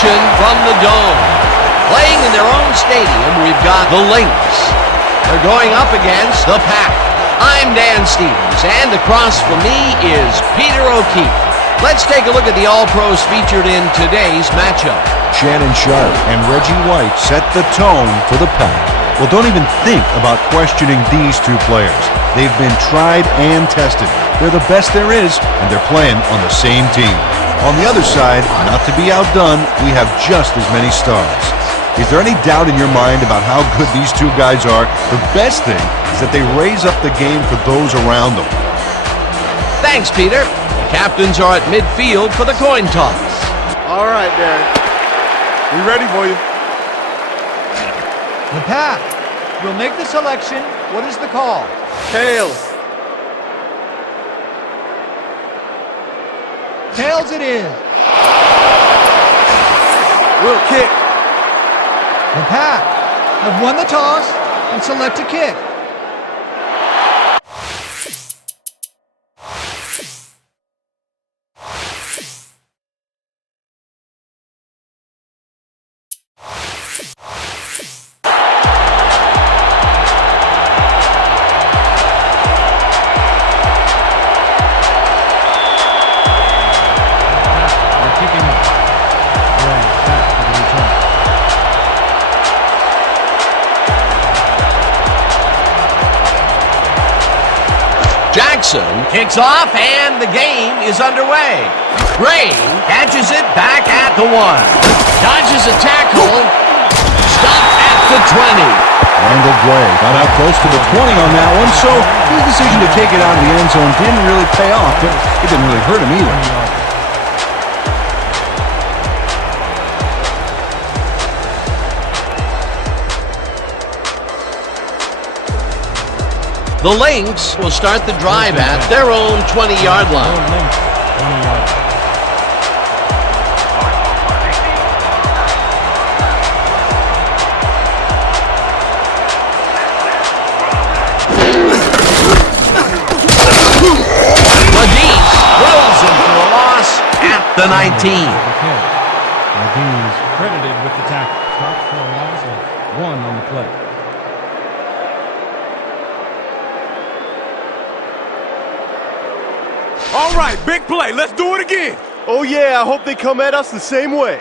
action from the Dome. Playing in their own stadium, we've got the Lynx. They're going up against the Pack. I'm Dan Stevens, and across from me is Peter O'Keefe. Let's take a look at the All-Pros featured in today's matchup. Shannon Sharp and Reggie White set the tone for the Pack. Well, don't even think about questioning these two players. They've been tried and tested. They're the best there is, and they're playing on the same team. On the other side, not to be outdone, we have just as many stars. Is there any doubt in your mind about how good these two guys are? The best thing is that they raise up the game for those around them. Thanks, Peter. The captains are at midfield for the coin toss. All right, Darren. We ready for you. The Pack will make the selection. What is the call? Tails. Tails it is. We'll kick. The Pack have won the toss and select a kick. Jackson kicks off, and the game is underway. Gray catches it back at the 1. Dodges a tackle. Stopped at the 20. Randall Gray got out close to the 20 on that one, so his decision to take it out of the end zone didn't really pay off, but it didn't really hurt him either. The Lynx will start the drive at their own 20-yard line. Ladis throws him for a loss at the 19. Ladis credited with the tackle. Start for a loss of 1 on the play. All right, big play. Let's do it again. Oh, yeah, I hope they come at us the same way.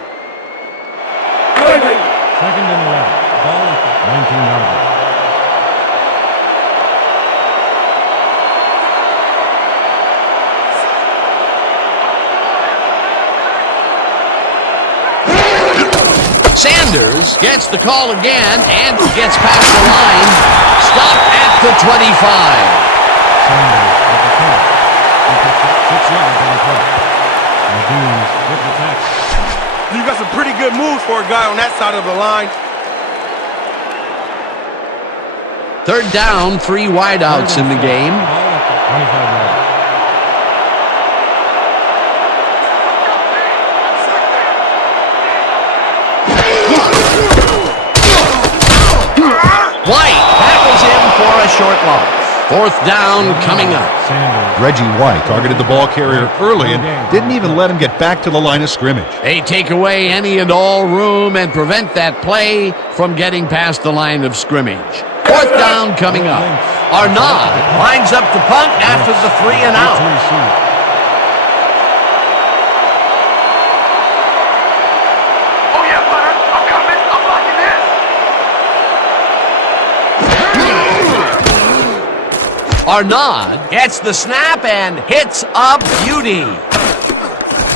Second and 11. Ball at the 19-yard line. Sanders gets the call again and gets past the line. Stopped at the 25. Sanders with the catch. He picked up 6 yards on the play. Ladis with the tackle. You got some pretty good moves for a guy on that side of the line. Third down, 3 wideouts in the game. Ball at the 25-yard line. White tackles him for a short loss. Fourth down coming up. Reggie White targeted the ball carrier early and didn't even let him get back to the line of scrimmage. They take away any and all room and prevent that play from getting past the line of scrimmage. Fourth down coming up. Arnaud lines up to punt after the 3 and out. Arnaud gets the snap and hits a beauty.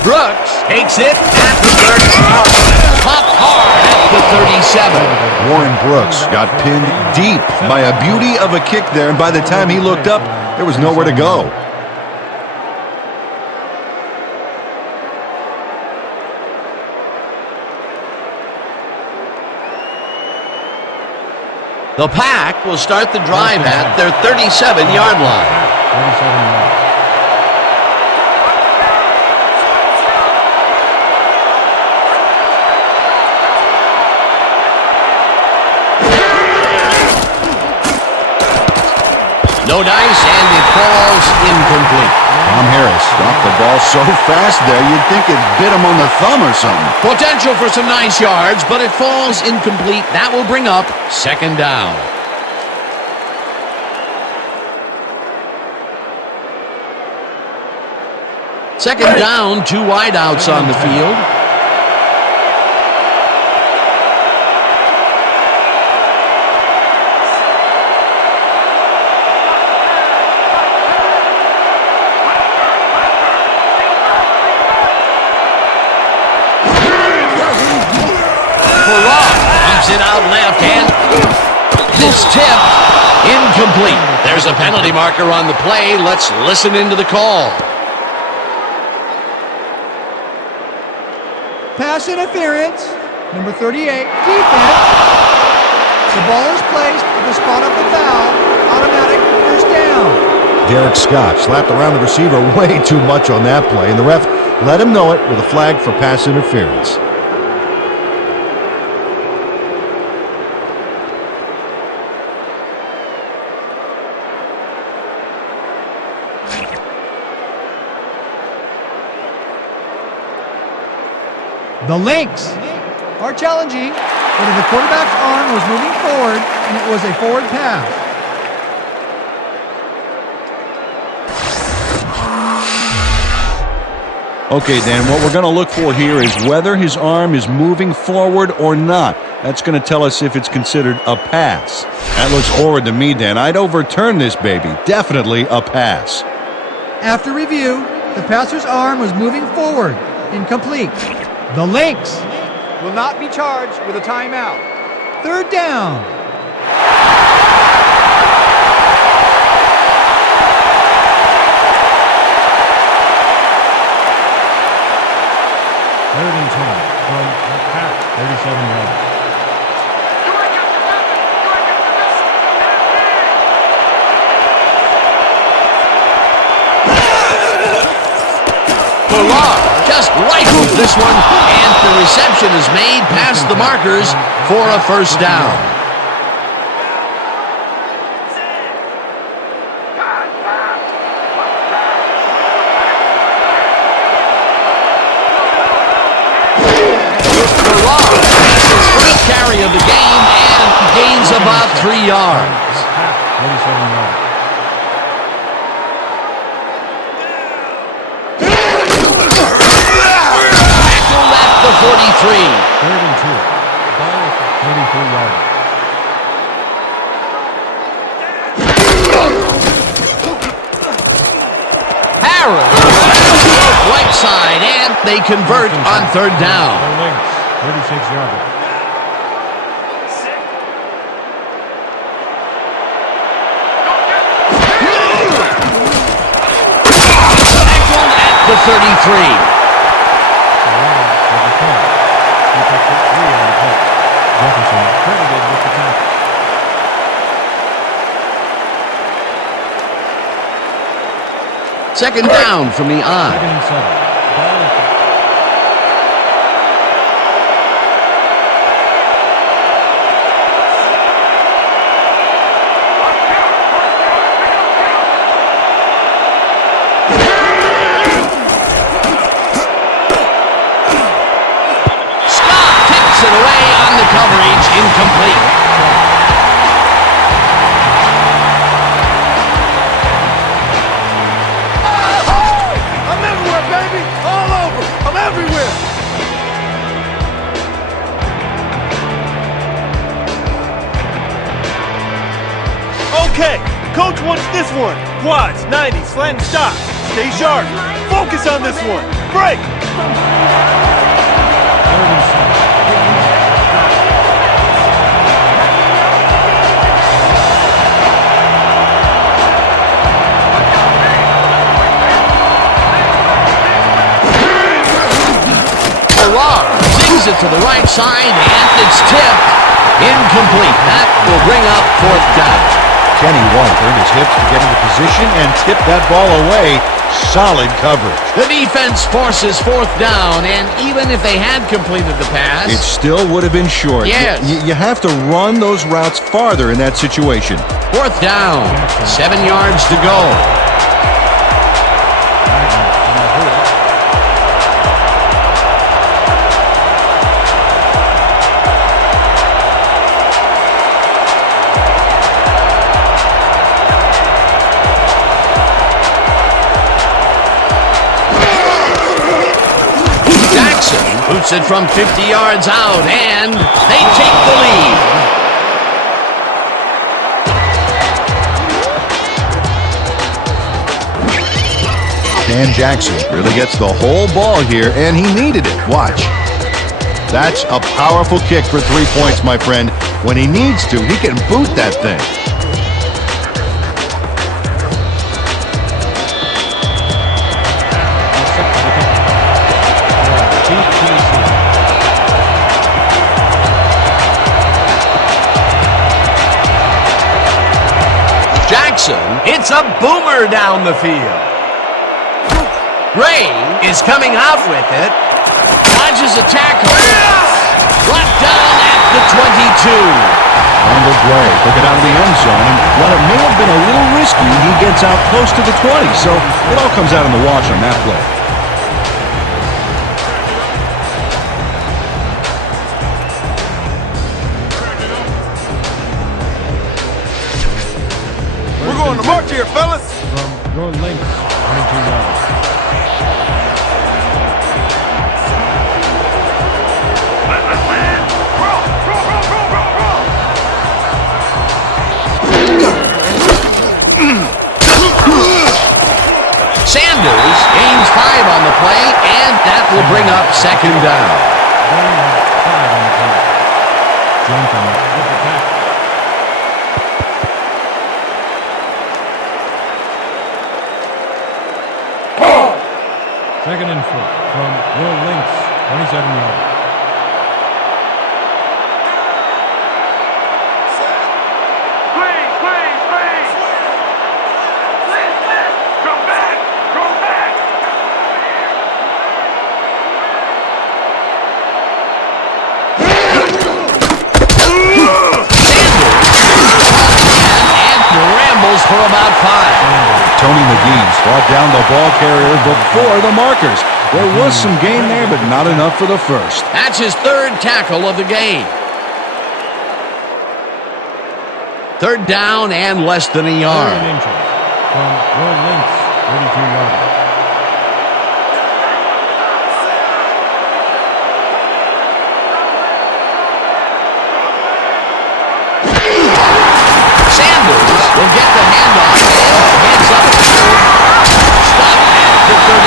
Brooks takes it at the 30. Popped hard at the 37. Warren Brooks got pinned deep by a beauty of a kick there, and by the time he looked up, there was nowhere to go. The Pack will start the drive at their 37-yard line. 37 yards. No dice, and it falls incomplete. Tom Harris dropped the ball so fast there, you'd think it bit him on the thumb or something. Potential for some nice yards, but it falls incomplete. That will bring up second down. Second down, 2 wideouts on the field. It out left hand. It's tipped. Incomplete. There's a penalty marker on the play. Let's listen into the call. Pass interference. Number 38. Defense. The ball is placed at the spot of the foul. Automatic first down. Derek Scott slapped around the receiver way too much on that play, and the ref let him know it with a flag for pass interference. The Lynx are challenging whether the quarterback's arm was moving forward and it was a forward pass. Okay, Dan, what we're going to look for here is whether his arm is moving forward or not. That's going to tell us if it's considered a pass. That looks forward to me, Dan. I'd overturn this baby. Definitely a pass. After review, the passer's arm was moving forward. Incomplete. The Lynx will not be charged with a timeout. Third down. Third and 10 from the Pack, 37 yards. Just rifles this one, and the reception is made past the markers for a first down. His first carry of the game and gains about 3 yards. 37 yards. The 43. Third and 2. Ball at the 33-yard line. Harris. Right side, and they convert on third down. The Lynx, 36-yard line. Tackled at the 33. Jefferson credited with the tackle. Second down from the I. Second and 7. Ball at the coverage incomplete. I'm everywhere, baby! All over! I'm everywhere! Okay, coach wants this one. Quads, 90s, slant and stop. Stay sharp. Focus on this one. Break! third and 7. Zings it to the right side, and it's tipped. Incomplete. That will bring up fourth down. Kenny White earned his hips to get into position and tip that ball away Solid coverage. The defense forces fourth down, and even if they had completed the pass, It still would have been short. Yes. You have to run those routes farther in that situation. fourth down, 7 yards to go. Boots it from 50 yards out, and they take the lead. Dan Jackson really gets the whole ball here, and he needed it. Watch. That's a powerful kick for 3 points, my friend. When he needs to, he can boot that thing. Jackson, it's a boomer down the field. Ray is coming out with it. Dodges a tackle. Brought down at the 22. Randall Gray took it out of the end zone, and while it may have been a little risky, he gets out close to the 20, so it all comes out in the wash on that play. We're going to march here, fellas. From your length, 22 yards. Sanders gains 5 on the play, and that will bring up second down. 5 on the play. Jenkins with the tackle. Second and 4 from your length, 27 yards. For about 5. Tony McGee's brought down the ball carrier before the markers. There was some gain there, but not enough for the first. That's his third tackle of the game. Third down and less than a yard. 3 inches from your length, 32 yards. Will get the handoff and heads up the field. Stop at the 39.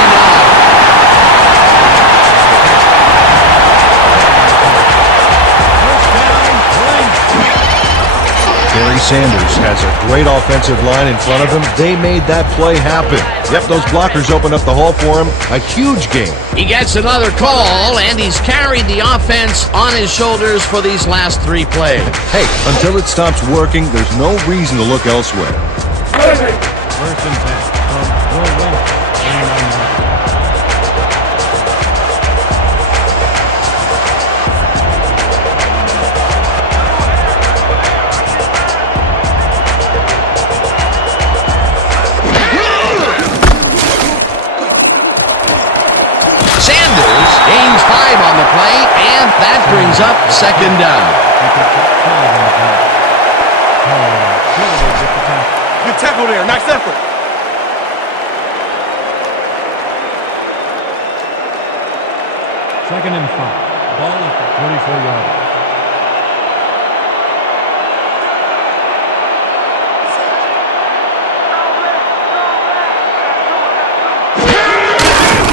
Barry Sanders has a great offensive line in front of him. They made that play happen. Yep, those blockers opened up the hole for him. A huge game. He gets another call, and he's carried the offense on his shoulders for these last 3 plays. Hey, until it stops working, there's no reason to look elsewhere. First and 10 from your length, 29 yards. Gains 5 on the play, and that brings up second down. Good tackle there. Nice effort. Second and 5. Ball at the 34-yard line.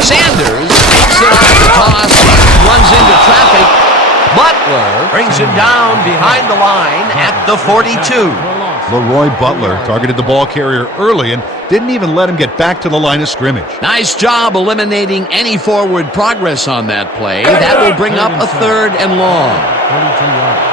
Sanders takes it off the toss and runs into traffic. Butler brings him down behind the line at the 42. Leroy Butler targeted the ball carrier early and didn't even let him get back to the line of scrimmage. Nice job eliminating any forward progress on that play. That will bring up a third and long. 32 yards.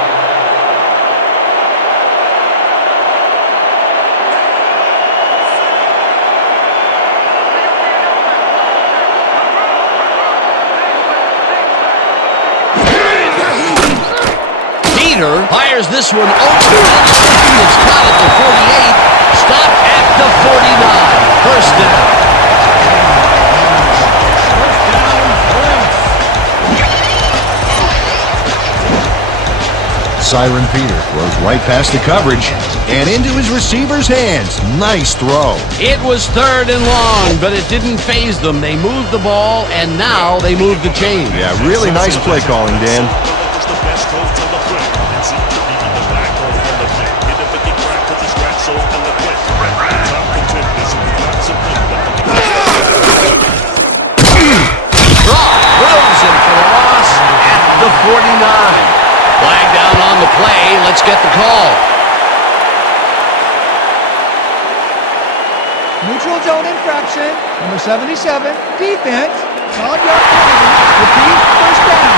Peter fires this one open. It's caught at the 48. Stopped at the 49. First down. Siren Peter throws right past the coverage and into his receiver's hands. Nice throw. It was 3rd and long, but it didn't faze them. They moved the ball, and now they move the chains. Yeah, really nice play calling, Dan. Throws him for the loss at the 49. Flag down on the play. Let's get the call. Neutral zone infraction. Number 77. Defense. Solid yard penalty. Repeat. First down.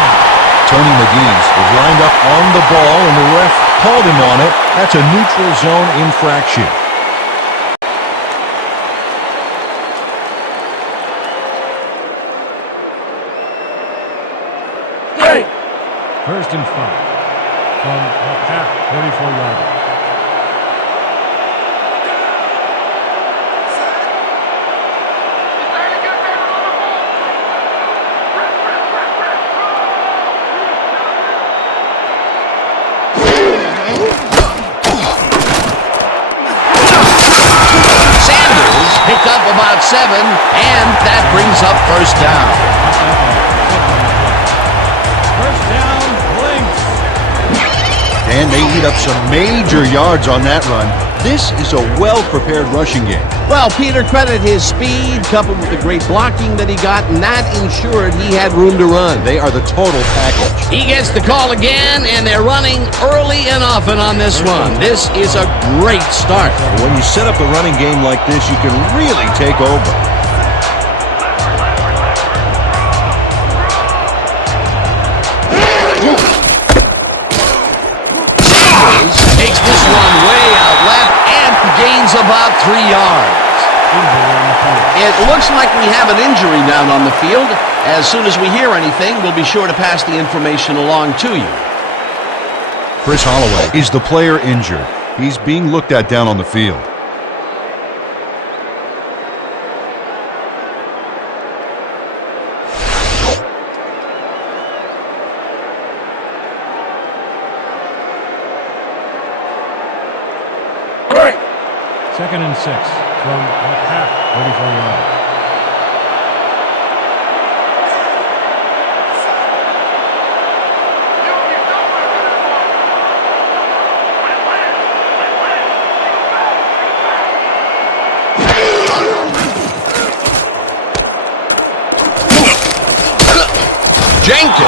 Tony McGee's was lined up on the ball, and the ref called him on it. That's a neutral zone infraction. First and 5 from APF 44-yard line. Sanders picked up about 7, and that brings up first down. And they eat up some major yards on that run. This is a well-prepared rushing game. Well, Peter, credit his speed coupled with the great blocking that he got, and that ensured he had room to run. They are the total package. He gets the call again, and they're running early and often on this one. This is a great start. When you set up a running game like this, you can really take over. Takes this one way out left and gains about 3 yards. It looks like we have an injury down on the field. As soon as we hear anything, we'll be sure to pass the information along to you. Chris Holloway is the player injured. He's being looked at down on the field. Second and 6 from APF 34-yard line. Jenkins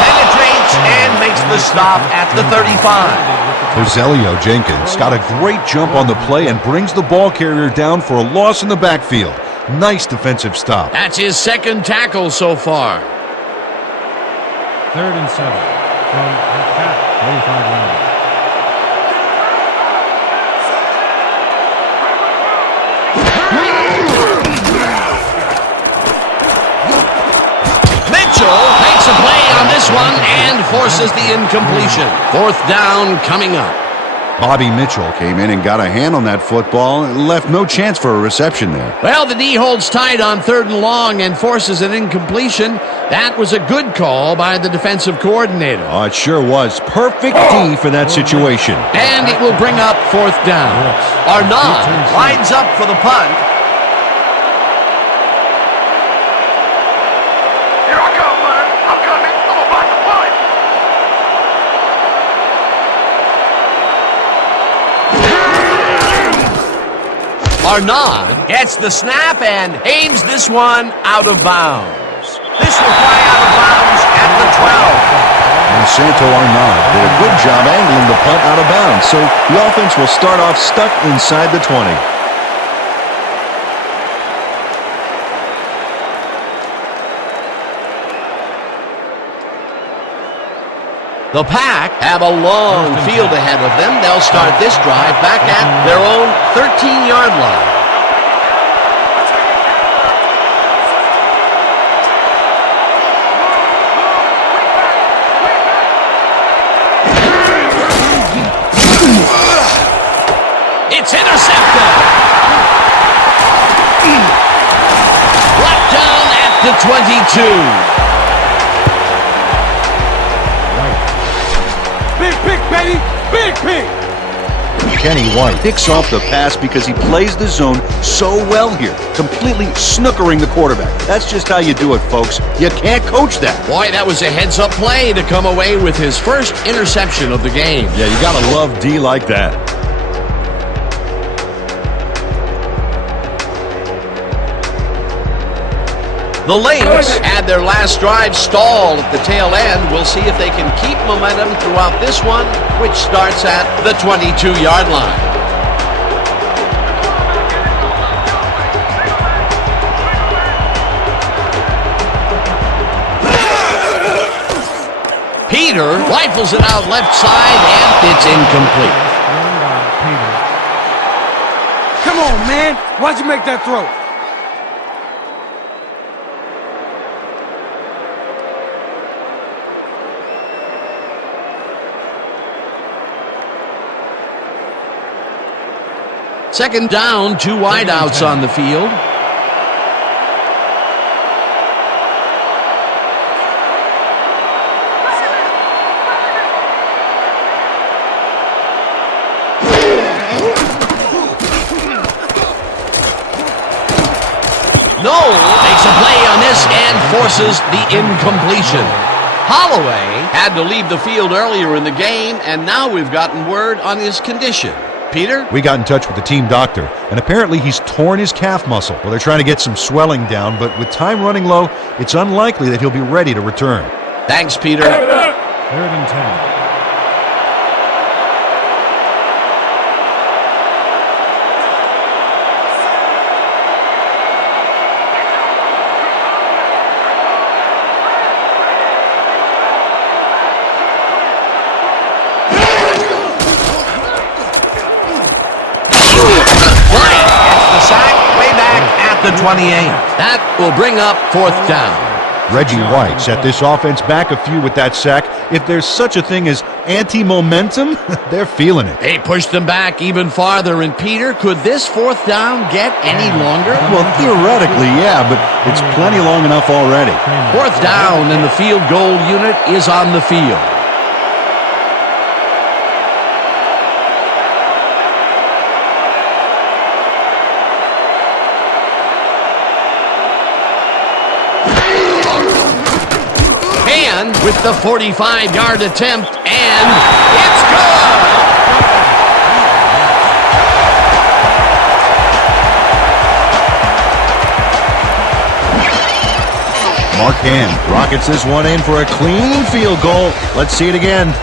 penetrates and makes the stop at the 35. Rogelio Jenkins got a great jump on the play and brings the ball carrier down for a loss in the backfield. Nice defensive stop. That's his second tackle so far. 3rd and 7 from APF 35-yard line. Makes a play on this one and forces the incompletion. 4th down coming up. Bobby Mitchell came in and got a hand on that football and left no chance for a reception there. Well, the D holds tight on 3rd and long and forces an incompletion. That was a good call by the defensive coordinator. Oh, it sure was. Perfect D for that situation. And it will bring up 4th down. Arnaud lines up for the punt. Arnaud gets the snap and aims this one out of bounds. This will fly out of bounds at the 12. And Santo Arnaud did a good job angling the punt out of bounds, so the offense will start off stuck inside the 20. The Pack have a long field ahead of them. They'll start this drive back at their own 13-yard line. It's intercepted. Brought down at the 22. Big pick, baby! Big pick! Kenny White picks off the pass because he plays the zone so well here, completely snookering the quarterback. That's just how you do it, folks. You can't coach that. Boy, that was a heads-up play to come away with his first interception of the game. Yeah, you gotta love D like that. The Lynx had their last drive stalled at the tail end. We'll see if they can keep momentum throughout this one, which starts at the 22-yard line. Peter rifles it out left side, and it's incomplete. Come on, man! Why'd you make that throw? Second down, 2 wideouts on the field. Noel makes a play on this and forces the incompletion. Holloway had to leave the field earlier in the game, and now we've gotten word on his condition. Peter? We got in touch with the team doctor, and apparently he's torn his calf muscle. Well, they're trying to get some swelling down, but with time running low, it's unlikely that he'll be ready to return. Thanks, Peter. 3rd and 10. The 28. That will bring up 4th down. Reggie White set this offense back a few with that sack. If there's such a thing as anti-momentum, they're feeling it. They pushed them back even farther. And Peter, could this 4th down get any longer? Well, theoretically, yeah, but it's plenty long enough already. 4th down, and the field goal unit is on the field. With the 45-yard attempt, and it's good! Mark Hand rockets this one in for a clean field goal. Let's see it again.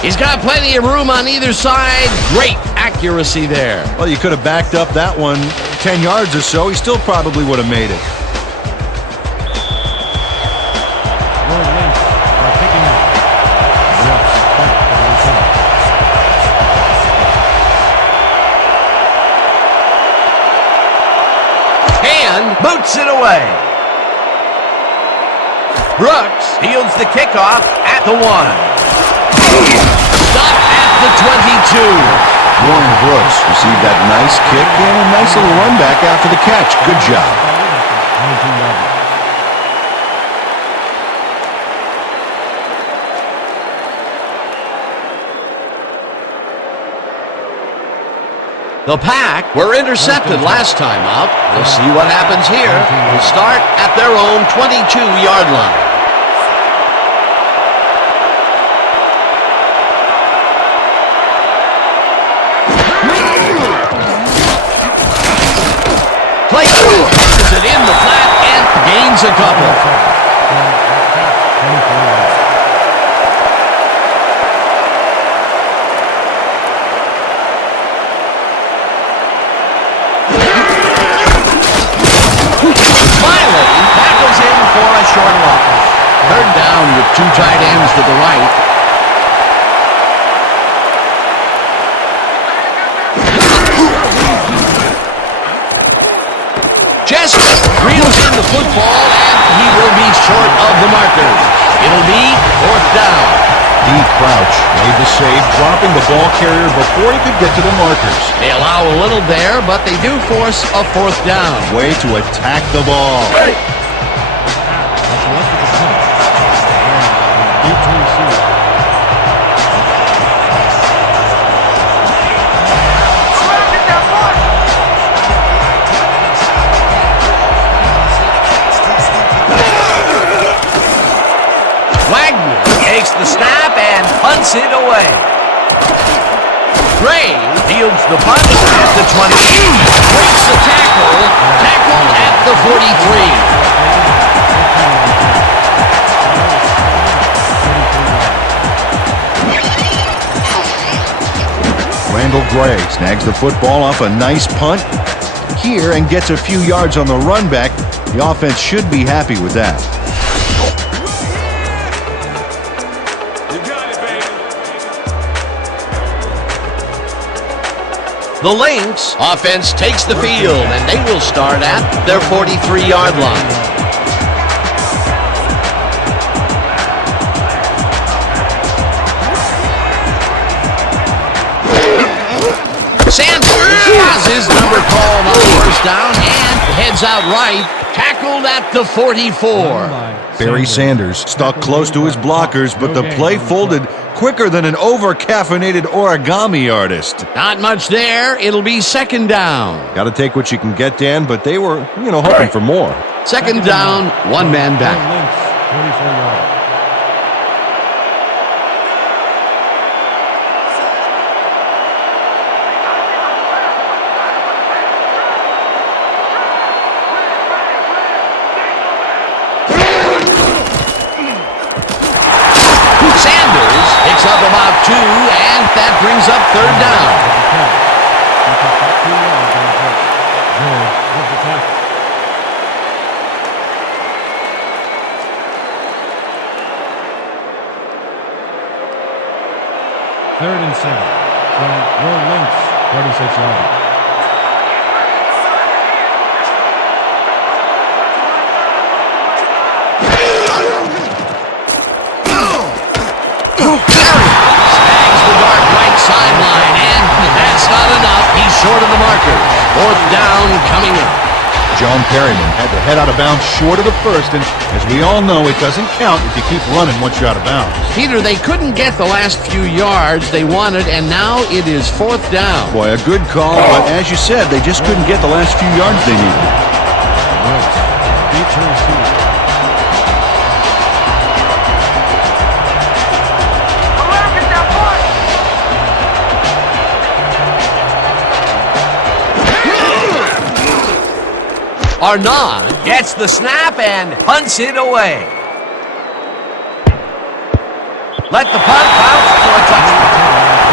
He's got plenty of room on either side. Great accuracy there. Well, you could have backed up that one 10 yards or so. He still probably would have made it. Boots it away. Brooks fields the kickoff at the 1. Stop at the 22. Warren Brooks received that nice kick and a nice little run back after the catch. Good job. The Pack were intercepted last time out. We'll see what happens here. They'll start at their own 22-yard line. Places it in the flat and gains a couple. Short loss. 3rd down with 2 tight ends to the right. Just reels in the football, and he will be short of the markers. It'll be 4th down. D. Crouch made the save, dropping the ball carrier before he could get to the markers. They allow a little there, but they do force a fourth down. Way to attack the ball. That's left of the punt. Deep to receive. Wagner takes the snap and punts it away. Gray fields the punt at the 20. Breaks the tackle. Tackled at the 43. Randall Gray snags the football off a nice punt here and gets a few yards on the run back. The offense should be happy with that. The Lynx offense takes the field, and they will start at their 43-yard line. Sanders has his number called on first down and heads out right, tackled at the 44. Barry Sanders stuck close to his blockers, but the play folded quicker than an over-caffeinated origami artist. Not much there. It'll be second down. Got to take what you can get, Dan, but they were, hoping for more. Second down, one man back. 44 yards. Up about 2, and that brings up third down. Third and 7 from your Lynx, 36 yards. Sideline, and that's not enough. He's short of the marker. Fourth down coming up. John Perryman had to head out of bounds short of the first, and as we all know, it doesn't count if you keep running once you're out of bounds. Peter, they couldn't get the last few yards they wanted, and now it is fourth down. Boy, a good call, but as you said, they just couldn't get the last few yards they needed. Deep to receive. Arnaud gets the snap and punts it away. Let the punt bounce for a touchback.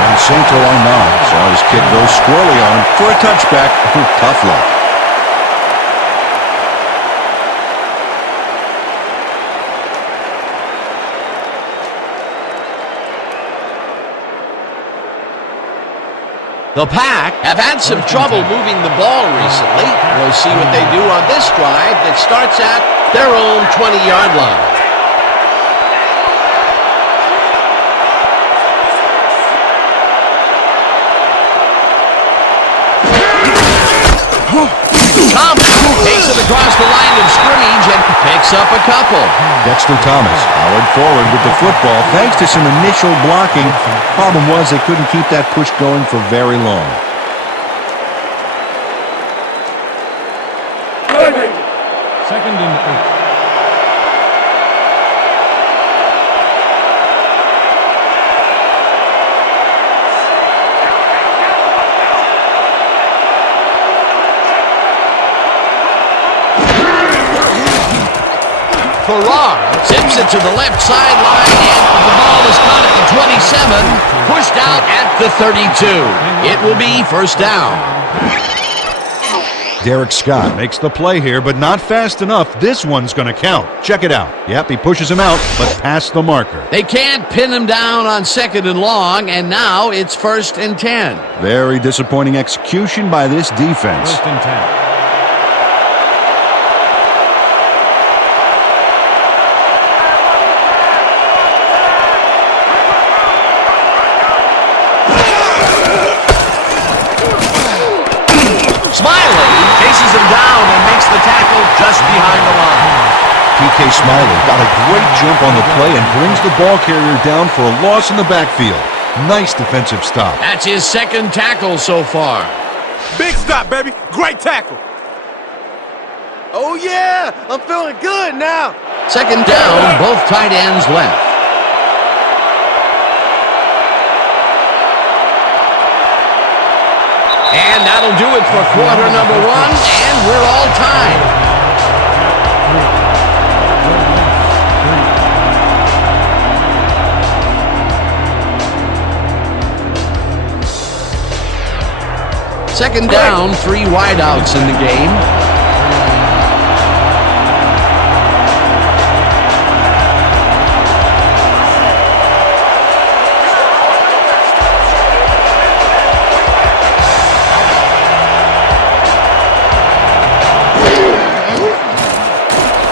And Santo Arnaud saw his kick go squirrely on him for a touchback. Tough luck. The Pack have had some trouble moving the ball recently. We'll see what they do on this drive that starts at their own 20-yard line. Thomas takes it across the line of scrimmage and picks up a couple. Dexter Thomas powered forward with the football thanks to some initial blocking. Problem was they couldn't keep that push going for very long. Second and 8. Farrar zips it to the left sideline, and the ball is caught at the 27, pushed out at the 32. It will be first down. Derek Scott makes the play here, but not fast enough. This one's going to count. Check it out. Yep, he pushes him out, but past the marker. They can't pin him down on second and long, and now it's first and 10. Very disappointing execution by this defense. First and 10. Smiley chases him down and makes the tackle just behind the line. PK Smiley got a great jump on the play and brings the ball carrier down for a loss in the backfield. Nice defensive stop. That's his second tackle so far. Big stop, baby. Great tackle. Oh, yeah. I'm feeling good now. Second down, both tight ends left. And that'll do it for quarter number one, and we're all tied. Second down, 3 wideouts in the game.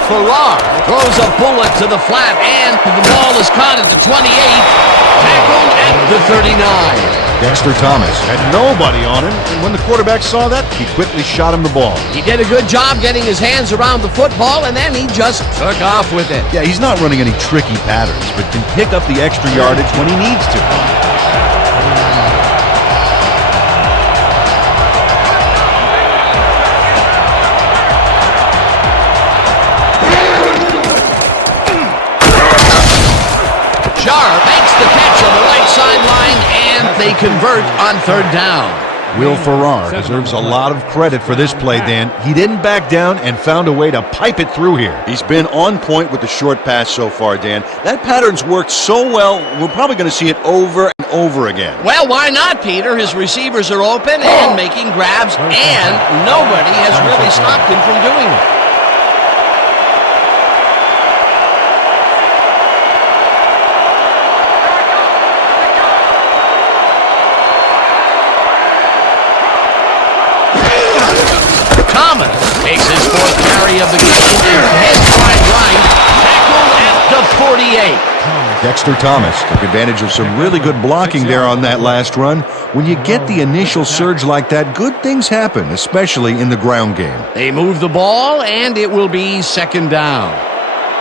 Farrar throws a bullet to the flat, and the ball is caught at the 28, tackled at the 39. Dexter Thomas had nobody on him, and when the quarterback saw that, he quickly shot him the ball. He did a good job getting his hands around the football, and then he just took off with it. Yeah, he's not running any tricky patterns, but can pick up the extra yardage when he needs to. Sharp makes the catch on the right sideline, and they convert on third down. Will Farrar deserves a lot of credit for this play, Dan. He didn't back down and found a way to pipe it through here. He's been on point with the short pass so far, Dan. That pattern's worked so well, we're probably going to see it over and over again. Well, why not, Peter? His receivers are open and making grabs, and nobody has really stopped him from doing it. Thomas takes his fourth carry of the game and heads wide right, tackled at the 48. Dexter Thomas took advantage of some really good blocking there on that last run. When you get the initial surge like that, good things happen, especially in the ground game. They move the ball, and it will be second down.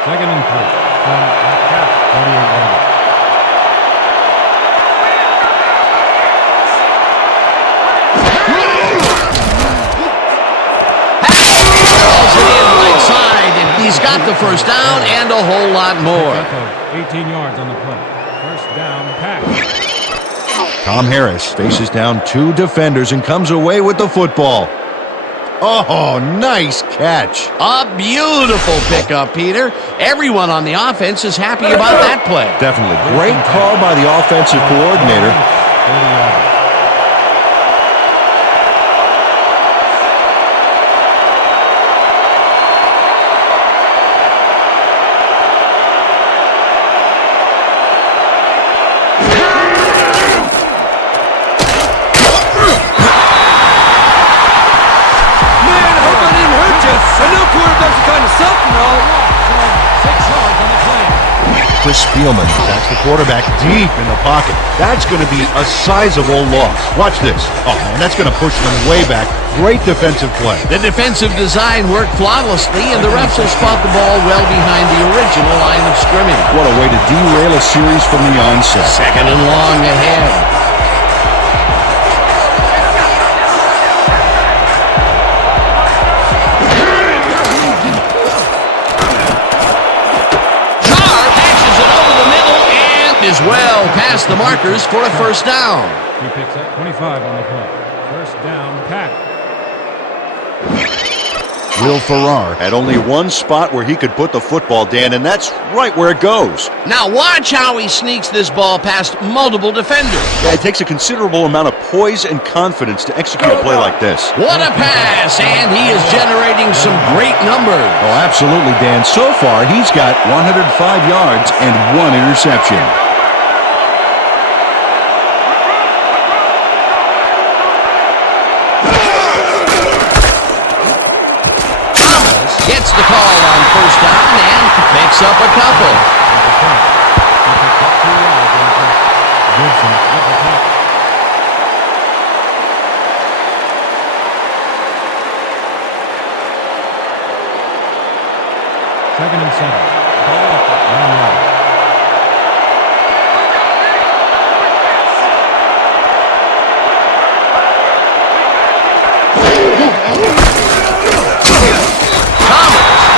Second and 3. From APF 2K8. He's got the first down and a whole lot more. 18 yards on the play. First down, pack. Tom Harris faces down 2 defenders and comes away with the football. Oh, nice catch. A beautiful pickup, Peter. Everyone on the offense is happy about that play. Definitely. Great call by the offensive coordinator. 30 yards. Chris Spielman attacks the quarterback deep in the pocket. That's going to be a sizable loss. Watch this. Oh, man, that's going to push them way back. Great defensive play. The defensive design worked flawlessly, and the refs will spot the ball well behind the original line of scrimmage. What a way to derail a series from the onset. Second and long ahead. Is well past the markers for a first down. He picks up 25 on the play. First down, pack. Will Farrar had only one spot where he could put the football, Dan, and that's right where it goes. Now watch how he sneaks this ball past multiple defenders. Yeah, it takes a considerable amount of poise and confidence to execute a play like this. What a pass, and he is generating some great numbers. Oh, absolutely, Dan. So far, he's got 105 yards and 1 interception. Gets the call on first down and picks up a couple. Second and 7. Ball at the 9 yard.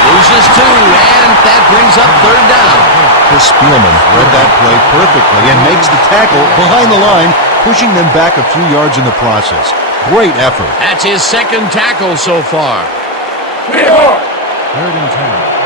Loses 2, and that brings up third down. Chris Spielman read that play perfectly and makes the tackle behind the line, pushing them back a few yards in the process. Great effort. That's his second tackle so far. Third and 10.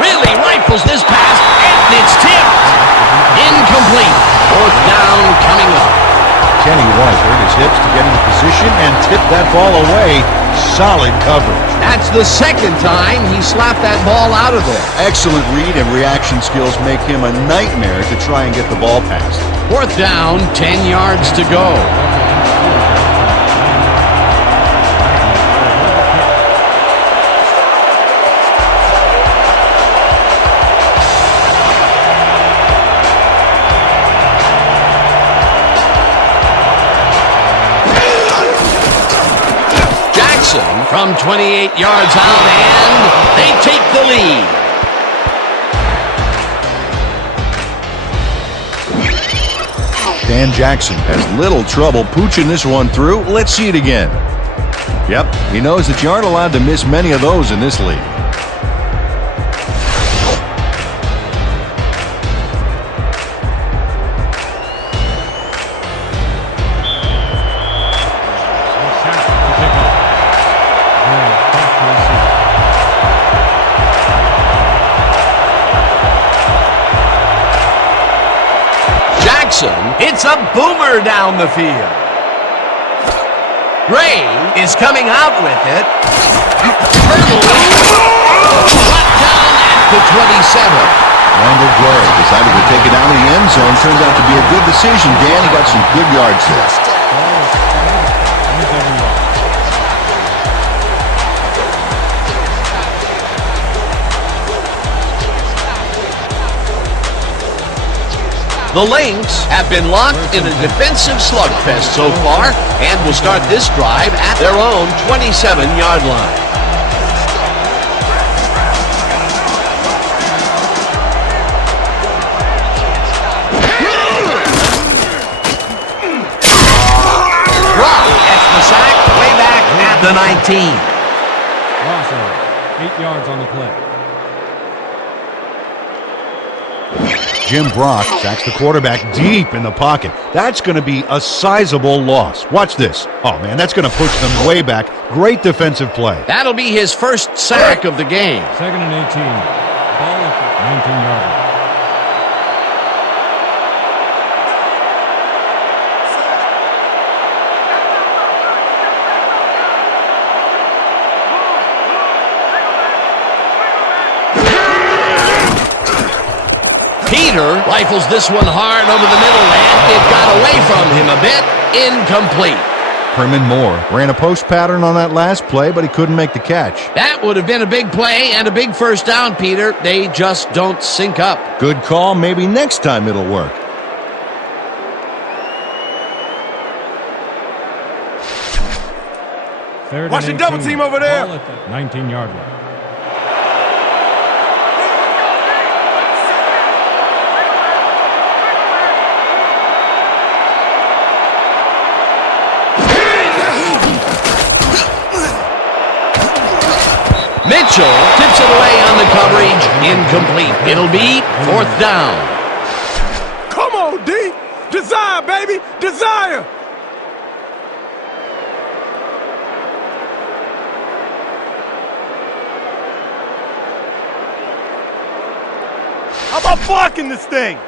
Really rifles this pass, and it's tipped. Incomplete. Fourth down coming up. Kenny White hurt his hips to get into position and tipped that ball away. Solid coverage. That's the second time he slapped that ball out of there. Excellent read and reaction skills make him a nightmare to try and get the ball past. Fourth down, 10 yards to go. From 28 yards out, and they take the lead. Dan Jackson has little trouble pooching this one through. Let's see it again. Yep, he knows that you aren't allowed to miss many of those in this league. It's a boomer down the field. Gray is coming out with it. Shot down at the 27. Randall Gray decided to take it out of the end zone. Turned out to be a good decision, Dan. He got some good yards there. The Lynx have been locked in a defensive slugfest so far and will start this drive at their own 27-yard line. Brock gets the sack way back at the 19. Loss of 8 yards on the play. Jim Brock sacks the quarterback deep in the pocket. That's going to be a sizable loss. Watch this. Oh, man, that's going to push them way back. Great defensive play. That'll be his first sack of the game. Second and 18. Ball at the 19-yard line. Peter rifles this one hard over the middle, and it got away from him a bit. Incomplete. Herman Moore ran a post pattern on that last play, but he couldn't make the catch. That would have been a big play and a big first down, Peter. They just don't sync up. Good call. Maybe next time it'll work. Third Watch the double team over there. Ball at the 19-yard line. Mitchell tips it away on the coverage. Incomplete. It'll be fourth down. Come on, D. Desire, baby. Desire. How about blocking this thing?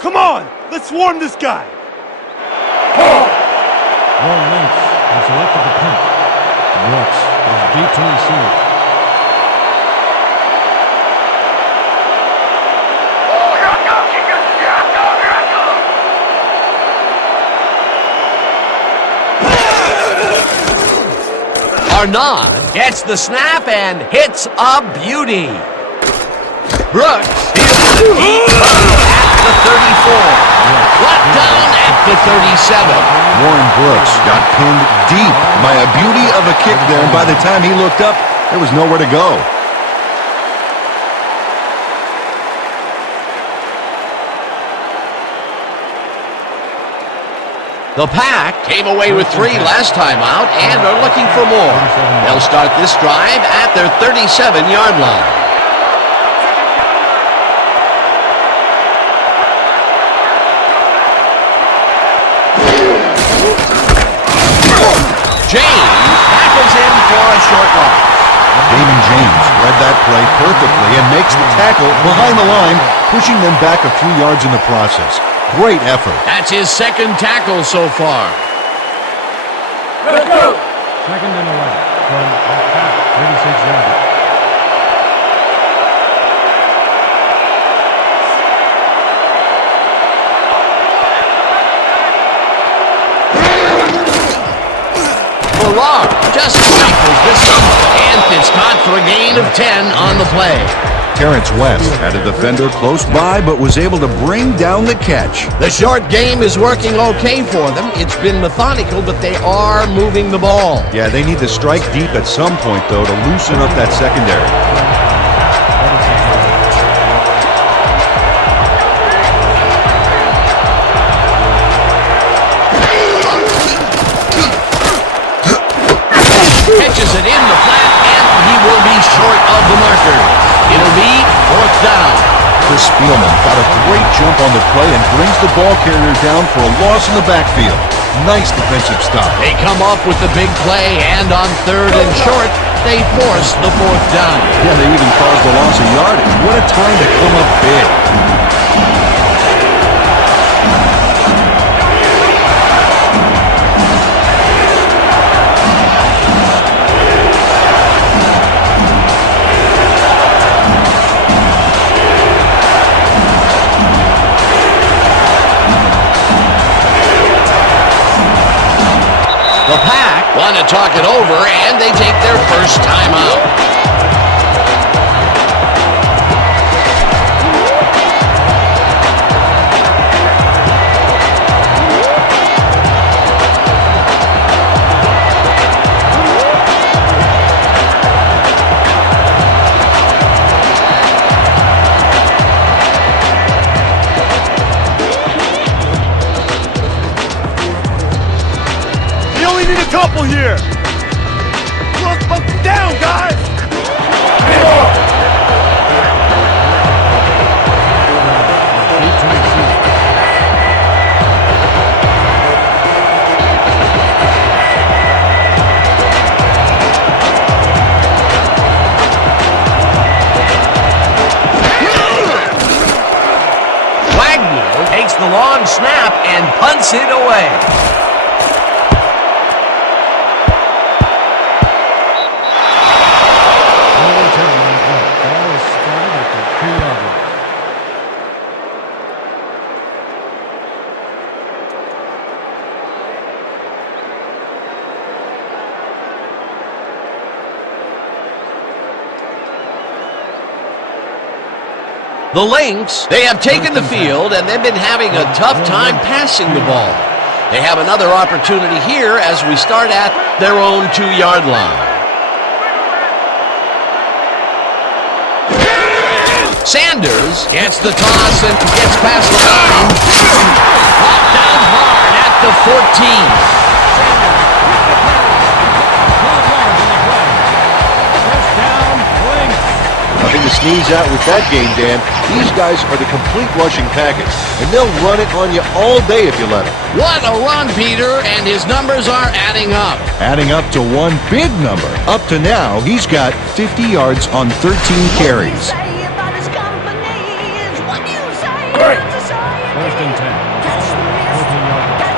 Come on. Let's swarm this guy. Roll Lynch has selected the punt. Brooks is deep to receive. Arnaud gets the snap and hits a beauty. Brooks is the deep at the 34. Brought down at the 37. Warren Brooks got pinned deep by a beauty of a kick there. By the time he looked up, there was nowhere to go. The Pack came away with 3 last time out and are looking for more. They'll start this drive at their 37-yard line. James tackles him for a short loss. Damon James read that play perfectly and makes the tackle behind the line, pushing them back a few yards in the process. Great effort. That's his second tackle so far. Let's go. Second and 11 from the Pack, 36 yards. Farrar just rifles this one, and it's caught for a gain of 10 on the play. Terrence West had a defender close by but was able to bring down the catch. The short game is working okay for them. It's been methodical, but they are moving the ball. Yeah, they need to strike deep at some point, though, to loosen up that secondary. Catches it in the flat, and he will be short of the marker. It'll be 4th down. Chris Spielman got a great jump on the play and brings the ball carrier down for a loss in the backfield. Nice defensive stop. They come up with the big play, and on 3rd and short, they force the 4th down. Yeah, they even caused a loss of yardage. What a time to come up big. The Pack want to talk it over, and they take their first timeout. Need a couple here. Look down, guys. Wagner takes the long snap and punts it away. The Lynx, they have taken the field, and they've been having a tough time passing the ball. They have another opportunity here as we start at their own 2-yard line. Sanders gets the toss and gets past the line. Brought down hard at the 14. Nothing to sneeze at with that game, Dan. These guys are the complete rushing package, and they'll run it on you all day if you let them. What a run, Peter, and his numbers are adding up. Adding up to one big number. Up to now, he's got 50 yards on 13 carries. First and 10. 14-yard line.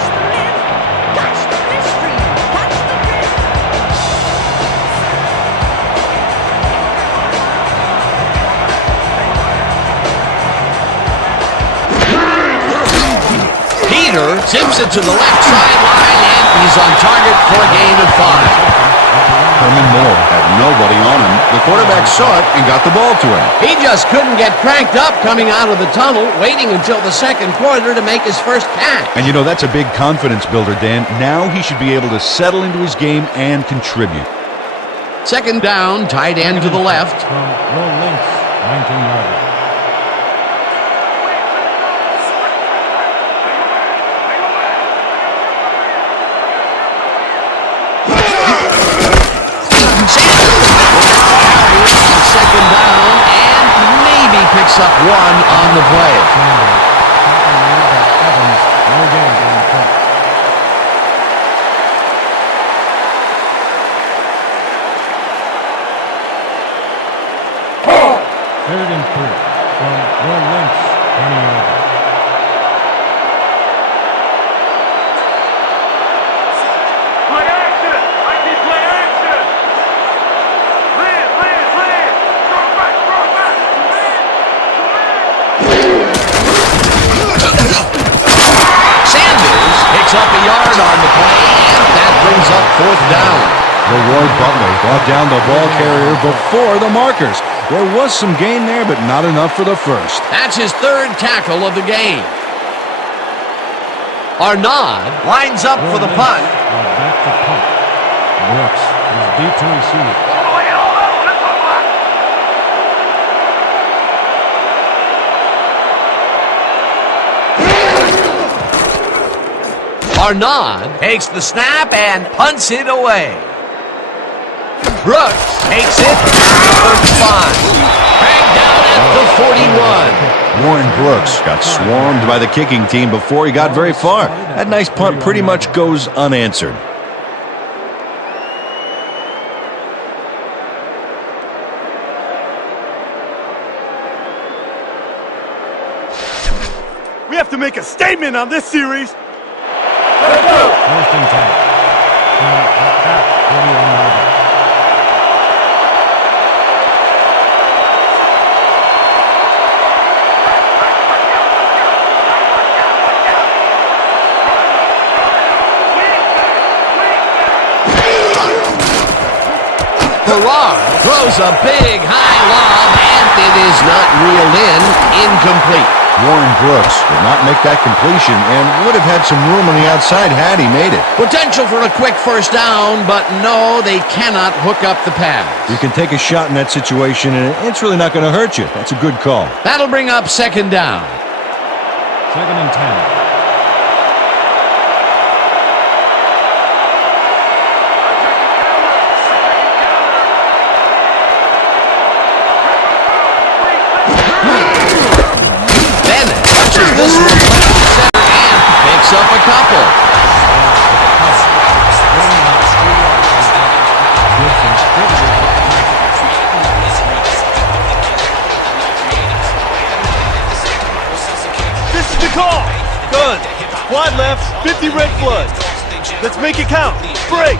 Peter zips it to the left sideline, and he's on target for a gain of 5. Herman Moore had nobody on him. The quarterback saw it and got the ball to him. He just couldn't get cranked up coming out of the tunnel, waiting until the second quarter to make his first catch. And you know, that's a big confidence builder, Dan. Now he should be able to settle into his game and contribute. Second down, tight end to the left. From Will Lynch, 19-yarder. Second down, and maybe picks up one on the play. No gain on the play. Third and 3 from Will Lynch, 20-yarder. Play action! I see play action! Lead! Throw back! Sanders picks up a yard on the play, and that brings up fourth down. Leroy Butler brought down the ball carrier before the markers. There was some gain there, but not enough for the first. That's his third tackle of the game. Arnaud lines up for the punt. Back to punt. Brooks is deep to receive. Arnaud takes the snap and punts it away. Brooks takes it at the 35. Dragged down at the 41. Warren Brooks got swarmed by the kicking team before he got very far. That nice punt pretty much goes unanswered. We have to make a statement on this series! First and 10. From APF 2K8. Farrar throws a big high lob, and it is not reeled in. Incomplete. Warren Brooks did not make that completion and would have had some room on the outside had he made it. Potential for a quick first down, but no, they cannot hook up the pass. You can take a shot in that situation, and it's really not going to hurt you. That's a good call. That'll bring up second down. Second and 10. This one left to center and picks up a couple. This is the call! Good! Quad left, 50 red flood. Let's make it count. Break!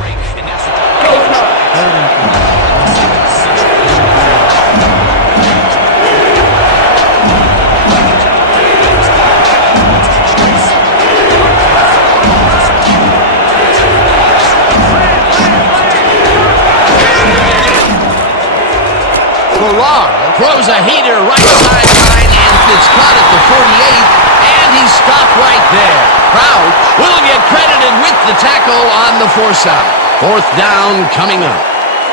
Farrar throws a heater right sideline, and it's caught at the 48, and he's stopped right there. Crouch will get credited with the tackle on the foresight. Fourth down coming up.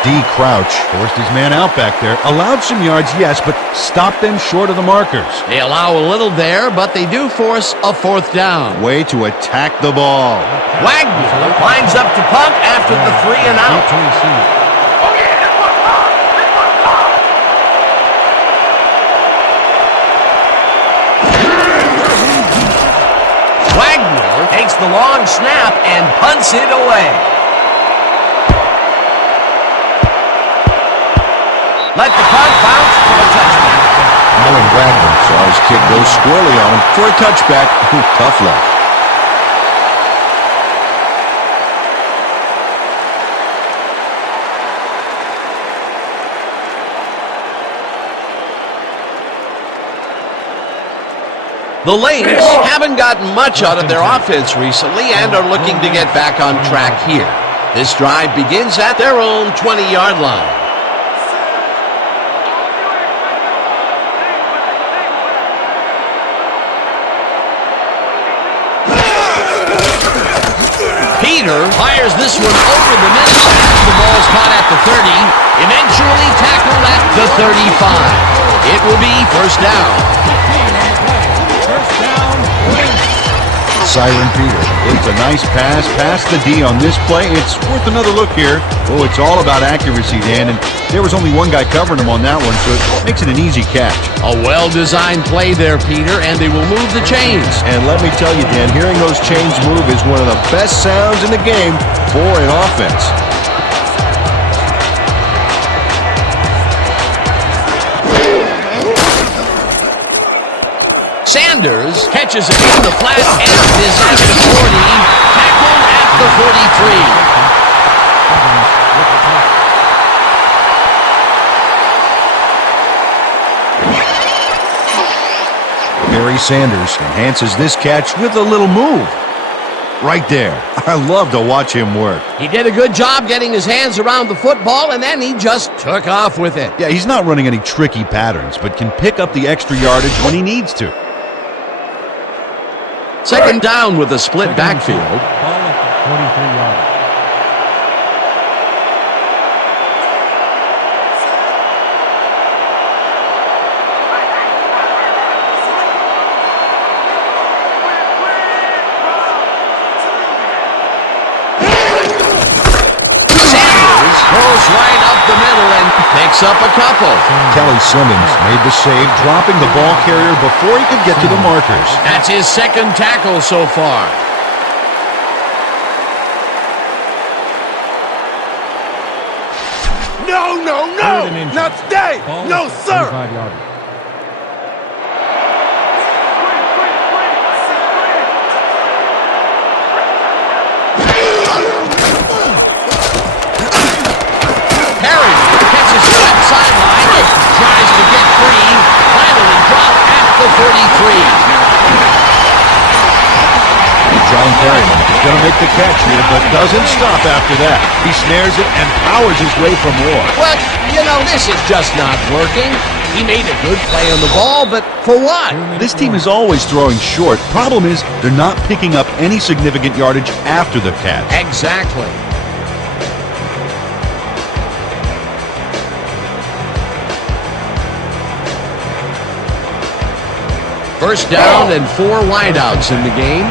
D. Crouch forced his man out back there, allowed some yards, yes, but stopped them short of the markers. They allow a little there, but they do force a fourth down. Way to attack the ball. Wagner lines up to punt after the 3 and out. To receive. Wagner takes the long snap and punts it away. Let the punt bounce for a touchback. Alan Wagner saw his kid go squarely on him for a touchback. Tough luck. The Lynx haven't gotten much out of their offense recently and are looking to get back on track here. This drive begins at their own 20-yard line. Peter fires this one over the middle as the ball's caught at the 30, eventually tackled at the 35. It will be first down. Siren Peter. It's a nice pass past the D on this play. It's worth another look here. Oh, it's all about accuracy, Dan, and there was only one guy covering him on that one, so it makes it an easy catch. A well-designed play there, Peter, and they will move the chains. And let me tell you, Dan, hearing those chains move is one of the best sounds in the game for an offense. Sanders catches it in the flat and is at the 40, tackled at the 43. Barry Sanders enhances this catch with a little move. Right there. I love to watch him work. He did a good job getting his hands around the football, and then he just took off with it. Yeah, he's not running any tricky patterns, but can pick up the extra yardage when he needs to. Second down with a split backfield. Ball at the 43-yard. Goes right up the middle and picks up a couple. Kelly Simmons made the save, dropping the ball carrier before he could get to the markers. That's his second tackle so far. No, no, no! Not today! No, sir! 25-yard. Sideline, tries to get free, finally dropped at the 43. John Perryman is going to make the catch here, but doesn't stop after that. He snares it and powers his way for more. Well, you know, this is just not working. He made a good play on the ball, but for what? This team is always throwing short. Problem is, they're not picking up any significant yardage after the catch. Exactly. First down and 4 wideouts in the game.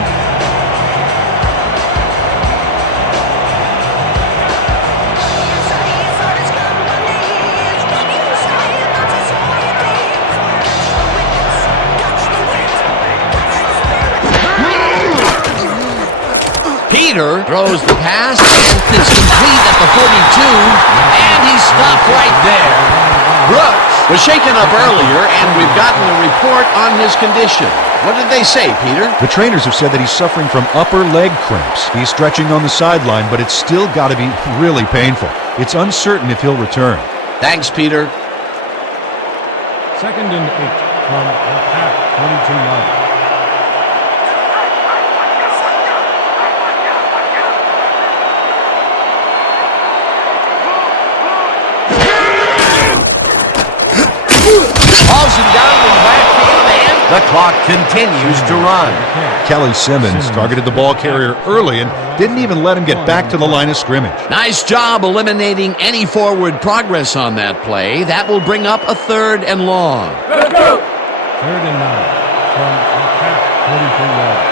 Peter throws the pass, and it's complete at the 42, and he's stopped right there. Brooks was shaken up earlier, and we've gotten a report on his condition. What did they say, Peter? The trainers have said that he's suffering from upper leg cramps. He's stretching on the sideline, but it's still got to be really painful. It's uncertain if he'll return. Thanks, Peter. Second and 8 from the Pack, 42-yard. Hauls him down in the backfield, and the clock continues to run. Kelly Simmons targeted the ball carrier early and didn't even let him get back to the line of scrimmage. Nice job eliminating any forward progress on that play. That will bring up a 3rd and long. Third and 9 from the Pack, 43-yard.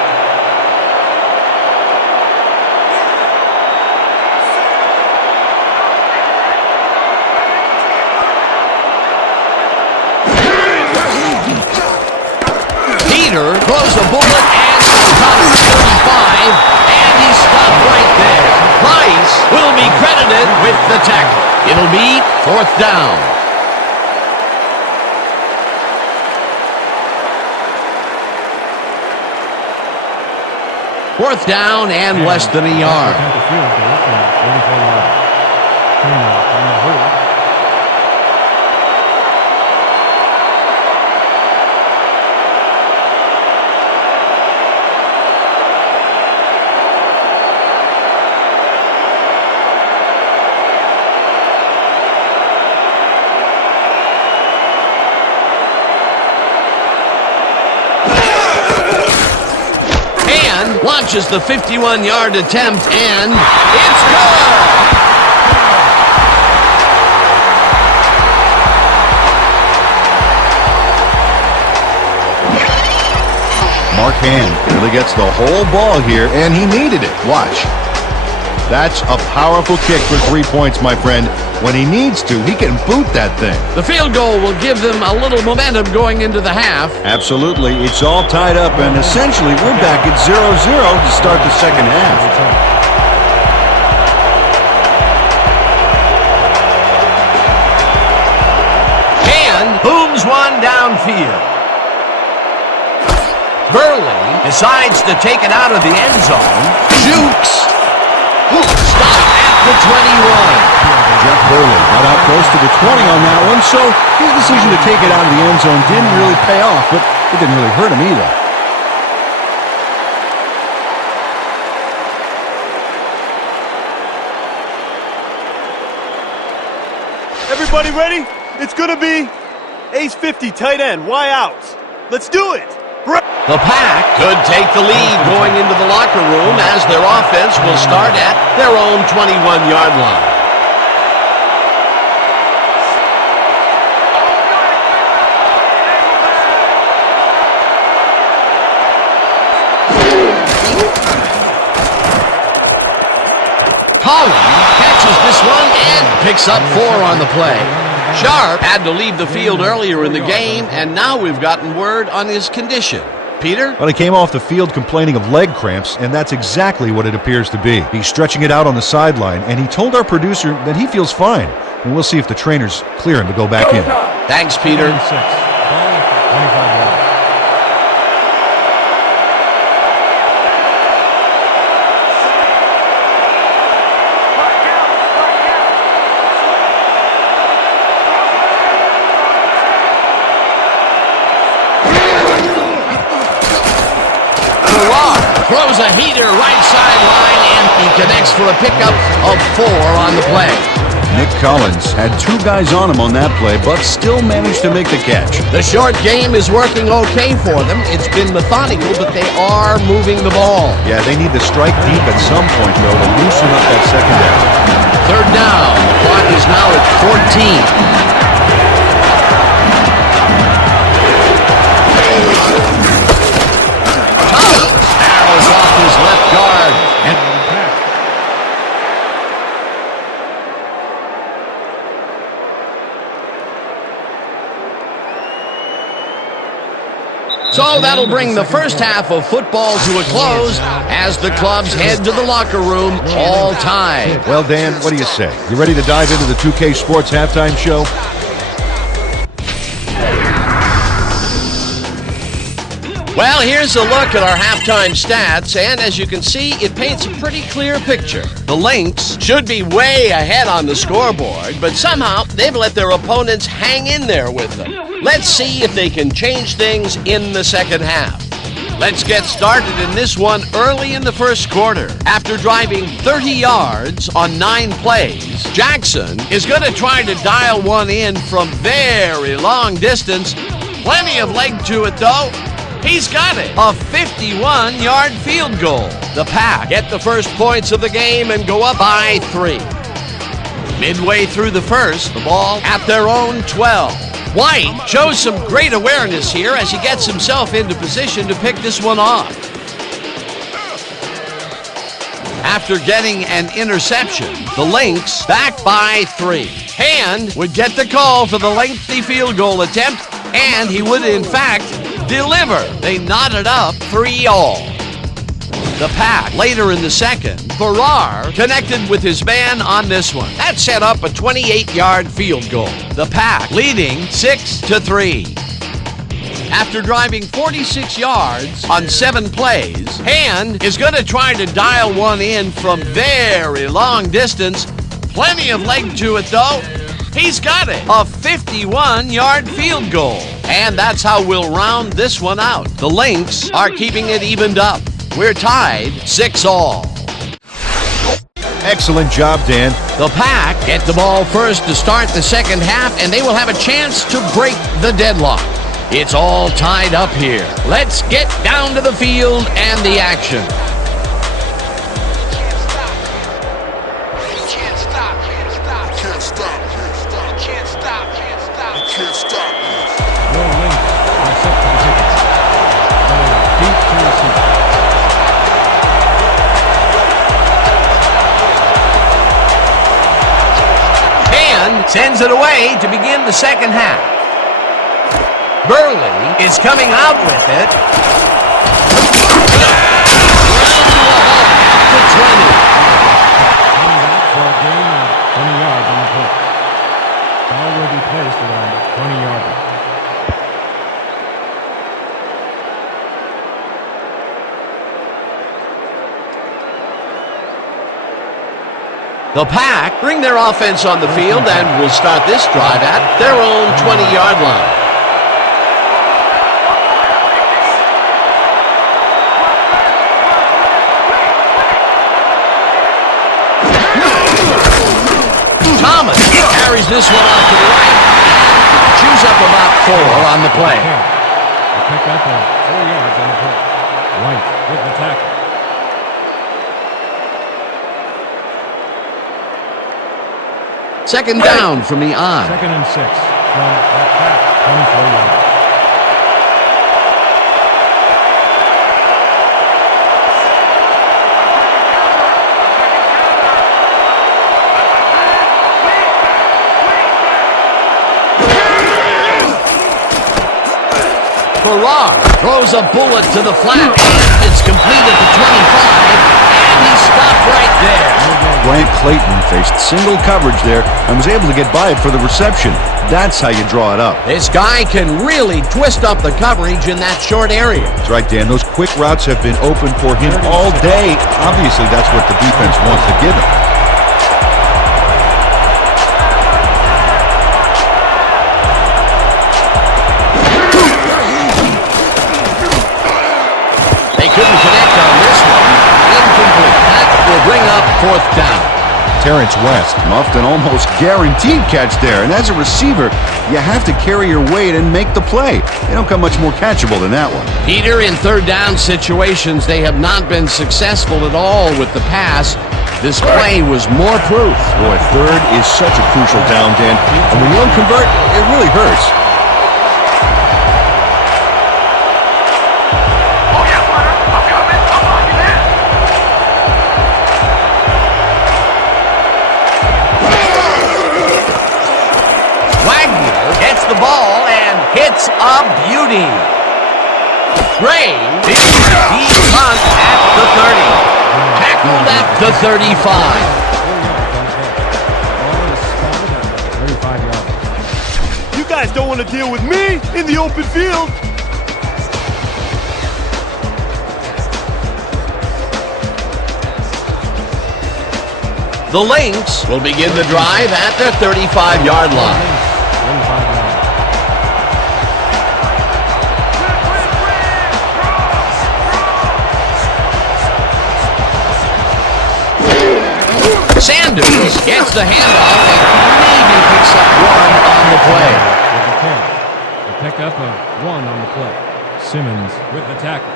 Peter throws a bullet and comes out of 35, and he's stopped right there. Price will be credited with the tackle. It'll be 4th down. Fourth down and less than a yard. Hand launches the 51-yard attempt, and it's good! Mark Hand really gets the whole ball here, and he needed it. Watch. That's a powerful kick for 3 points, my friend. When he needs to, he can boot that thing. The field goal will give them a little momentum going into the half. Absolutely. It's all tied up, and essentially we're back at 0-0 to start the second half. Hand booms one downfield. Burley decides to take it out of the end zone. Jukes. Stop at the 21. Jeff Burley got out close to the 20 on that one, so his decision to take it out of the end zone didn't really pay off, but it didn't really hurt him either. Everybody ready? It's gonna be ace 50 tight end, Y outs. Let's do it. The Pack could take the lead going into the locker room as their offense will start at their own 21-yard line. Collins catches this one and picks up 4 on the play. Sharp had to leave the field earlier in the game, and now we've gotten word on his condition. Peter? Well, he came off the field complaining of leg cramps, and that's exactly what it appears to be. He's stretching it out on the sideline, and he told our producer that he feels fine. And we'll see if the trainers clear him to go back in. Thanks, Peter. Throws a heater right sideline, and he connects for a pickup of 4 on the play. Nick Collins had 2 guys on him on that play, but still managed to make the catch. The short game is working okay for them. It's been methodical, but they are moving the ball. Yeah, they need to strike deep at some point, though, to loosen up that secondary. Third down. The clock is now at 14. Off his left guard, and so that'll bring the first half of football to a close as the clubs head to the locker room all tied. Well, Dan, what do you say? You ready to dive into the 2K Sports halftime show? Well, here's a look at our halftime stats, and as you can see, it paints a pretty clear picture. The Lynx should be way ahead on the scoreboard, but somehow they've let their opponents hang in there with them. Let's see if they can change things in the second half. Let's get started in this one early in the first quarter. After driving 30 yards on 9 plays, Jackson is going to try to dial one in from very long distance. Plenty of leg to it, though. He's got it. A 51-yard field goal. The Pack get the first points of the game and go up by 3. Midway through the first, the ball at their own 12. White shows some great awareness here as he gets himself into position to pick this one off. After getting an interception, the Lynx back by 3. Hand would get the call for the lengthy field goal attempt, and he would in fact deliver. They knotted up 3-all. The Pack later in the second, Farrar connected with his man on this one. That set up a 28-yard field goal. The Pack leading 6-3. After driving 46 yards on 7 plays, Hand is going to try to dial one in from very long distance. Plenty of leg to it, though. He's got it. A 51-yard field goal. And that's how we'll round this one out. The Lynx are keeping it evened up. We're tied 6-all. Excellent job, Dan. The Pack get the ball first to start the second half, and they will have a chance to break the deadlock. It's all tied up here. Let's get down to the field and the action. Sends it away to begin the second half. Burley is coming out with it. At the 20. Coming back for a gain of 20 yards on the play. Ball will be placed around the 20-yard line. The Pack bring their offense on the field and will start this drive at their own 20-yard line. Thomas carries this one off to the right and chews up about 4 on the play. They pick up 4 yards on the play. White with the tackle. Second down from the I. Second and 6 from the Pack, 24 yards. Farrar throws a bullet to the flat, and it's complete at the 25, and he's stopped right there. Grant Clayton faced single coverage there and was able to get by it for the reception. That's how you draw it up. This guy can really twist up the coverage in that short area. That's right, Dan. Those quick routes have been open for him all day. Obviously, that's what the defense wants to give him. They couldn't connect on this one. Incomplete. That will bring up fourth down. Terrence West muffed an almost guaranteed catch there, and as a receiver, you have to carry your weight and make the play. They don't come much more catchable than that one. Peter, in third down situations, they have not been successful at all with the pass. This play was more proof. Boy, third is such a crucial down, Dan, and when you don't convert, it really hurts. The ball and hits a beauty. Gray is deep punt at the 30. Tackled at the 35. You guys don't want to deal with me in the open field. The Lynx will begin the drive at their 35-yard line. Sanders gets the handoff and maybe picks up 1 on the play. With the carry. They pick up a 1 on the play. Simmons with the tackle.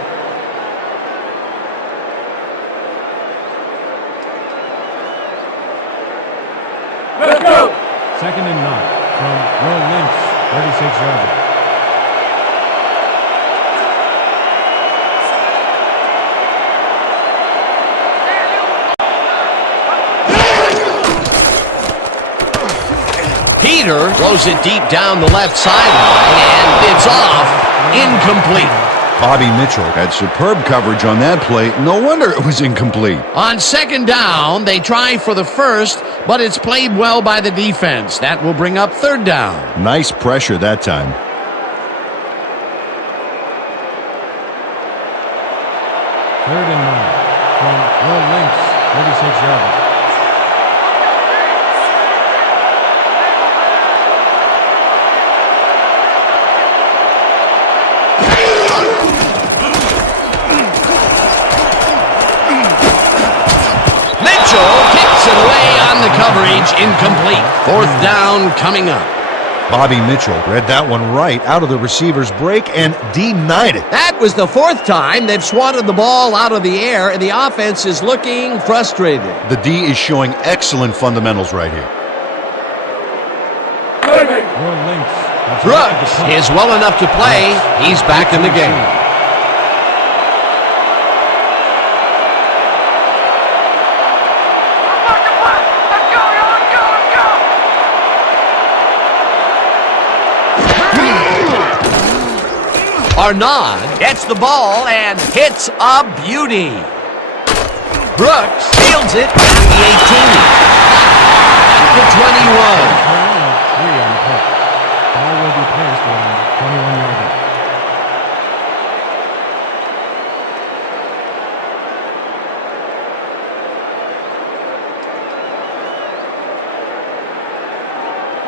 Let's go! Second and 9 from Will Lynch, 36 yards. Peter throws it deep down the left sideline, and it's off. Incomplete. Bobby Mitchell had superb coverage on that play. No wonder it was incomplete. On second down, they try for the first, but it's played well by the defense. That will bring up third down. Nice pressure that time. Third and 9 from Will Lynch, 36 yards. Mitchell kicks it away on the coverage. Incomplete. Fourth down coming up. Bobby Mitchell read that one right out of the receiver's break and denied it. That was the fourth time they've swatted the ball out of the air, and the offense is looking frustrated. The D is showing excellent fundamentals right here. Your Lynx. Brooks is well enough to play. He's back in the game. Arnaud gets the ball and hits a beauty. Brooks fields it at the 18. At the 21. Three on the play. Ball will be placed around the 21-yard line.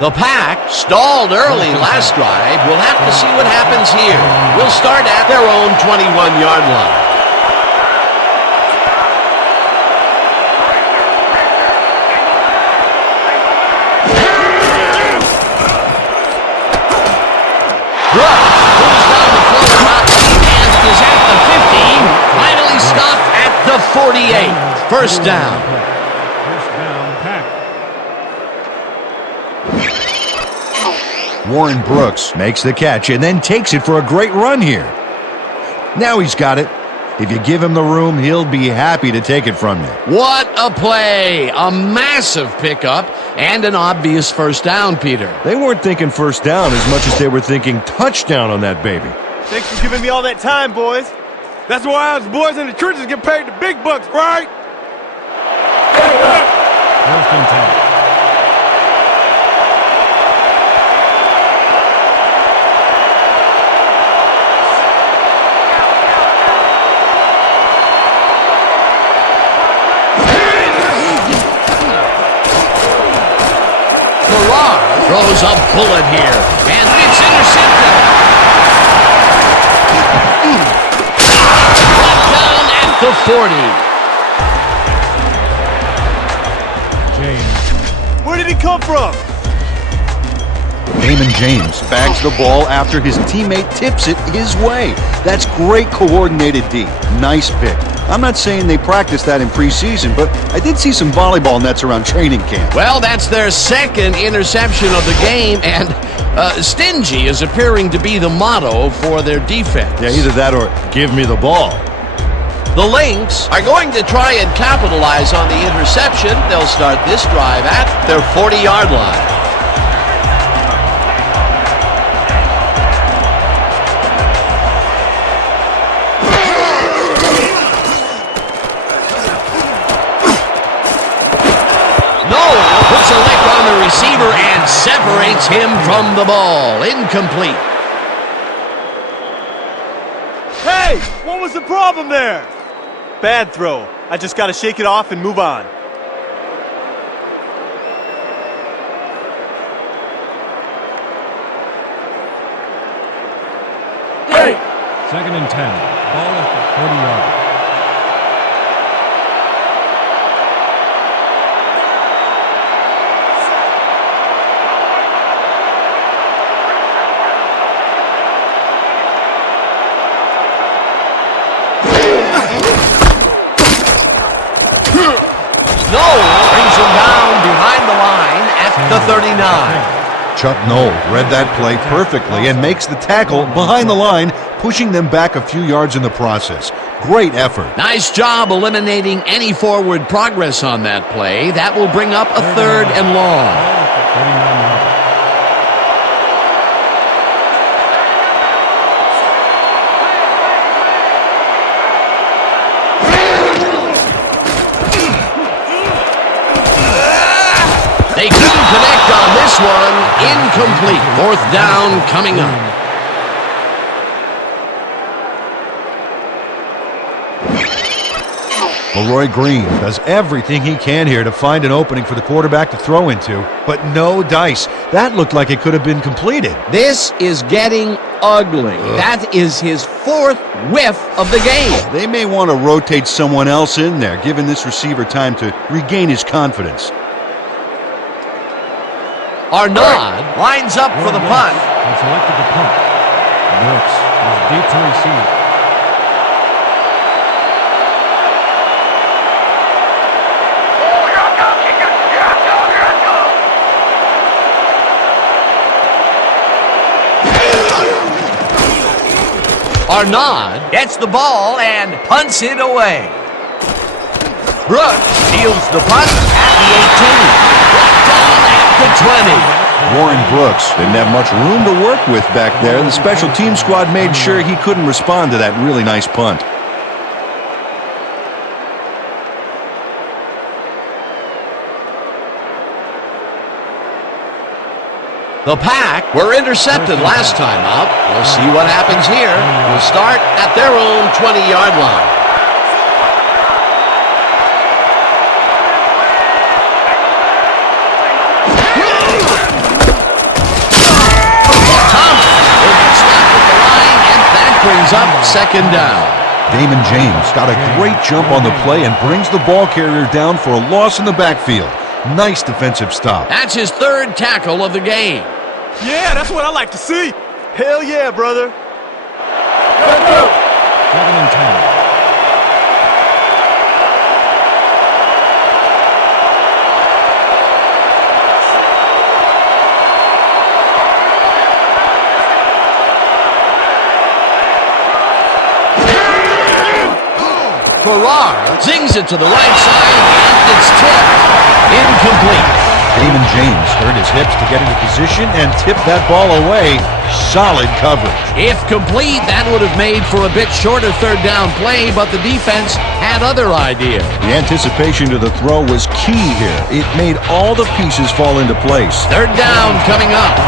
The Pack stalled early last drive. We'll have to see what happens here. We'll start at their own 21-yard line. Brooks moves down the floor route and is at the 15. Finally stopped at the 48. First down. First down, Pack. Warren Brooks makes the catch and then takes it for a great run here. Now he's got it. If you give him the room, he'll be happy to take it from you. What a play! A massive pickup and an obvious first down, Peter. They weren't thinking first down as much as they were thinking touchdown on that baby. Thanks for giving me all that time, boys. That's why us boys in the trenches get paid the big bucks, right? First and 10. Throws a bullet here, and it's intercepted. Brought down at the 40. James. Where did he come from? Damon James bags the ball after his teammate tips it his way. That's great coordinated D. Nice pick. I'm not saying they practiced that in preseason, but I did see some volleyball nets around training camp. Well, that's their second interception of the game, and stingy is appearing to be the motto for their defense. Yeah, either that or give me the ball. The Lynx are going to try and capitalize on the interception. They'll start this drive at their 40-yard line. Puts a lick on the receiver and separates him from the ball. Incomplete. Hey, what was the problem there? Bad throw. I just got to shake it off and move on. Hey! Second and 10. Ball at the 40-yard line. Brings him down behind the line at the 39. Chuck Noll read that play perfectly and makes the tackle behind the line, pushing them back a few yards in the process. Great effort. Nice job eliminating any forward progress on that play. That will bring up a third and long. 39-yard line. They couldn't connect on this one. Incomplete. Fourth down coming up. Leroy Green does everything he can here to find an opening for the quarterback to throw into, but no dice. That looked like it could have been completed. This is getting ugly. That is his fourth whiff of the game. They may want to rotate someone else in there, giving this receiver time to regain his confidence. Arnaud lines up for the punt. Has selected the punt. Brooks is deep to receive. Arnaud gets the ball and punts it away. Brooks fields the punt at the 18. Down at the 20. Warren Brooks didn't have much room to work with back there. The special team squad made sure he couldn't respond to that really nice punt. The Pack were intercepted last time out. We'll see what happens here. We'll start at their own 20-yard line. Thomas will get stopped at the line, and that brings up second down. Damon James got a great jump on the play and brings the ball carrier down for a loss in the backfield. Nice defensive stop. That's his third tackle of the game. Yeah, that's what I like to see. Hell yeah, brother. 7 and 10. Farrar zings it to the right side, and it's tipped. Incomplete. Damon James turned his hips to get into position and tipped that ball away. Solid coverage. If complete, that would have made for a bit shorter third down play, but the defense had other ideas. The anticipation to the throw was key here. It made all the pieces fall into place. Third down coming up.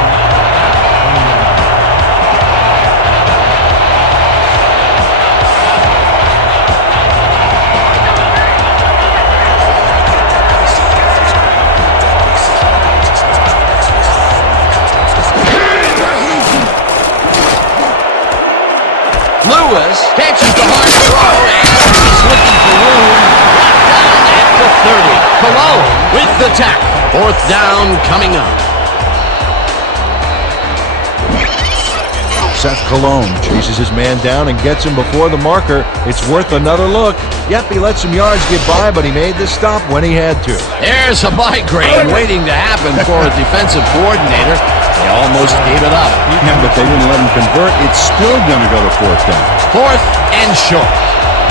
Lewis catches the hard throw, and he's looking for room. Down at the 30. Cologne with the tackle. Fourth down coming up. Seth Cologne chases his man down and gets him before the marker. It's worth another look. Yep, he let some yards get by, but he made the stop when he had to. There's a migraine waiting to happen for a defensive coordinator. They almost gave it up. Yeah, but they didn't let him convert. It's still going to go to fourth down. Fourth and short.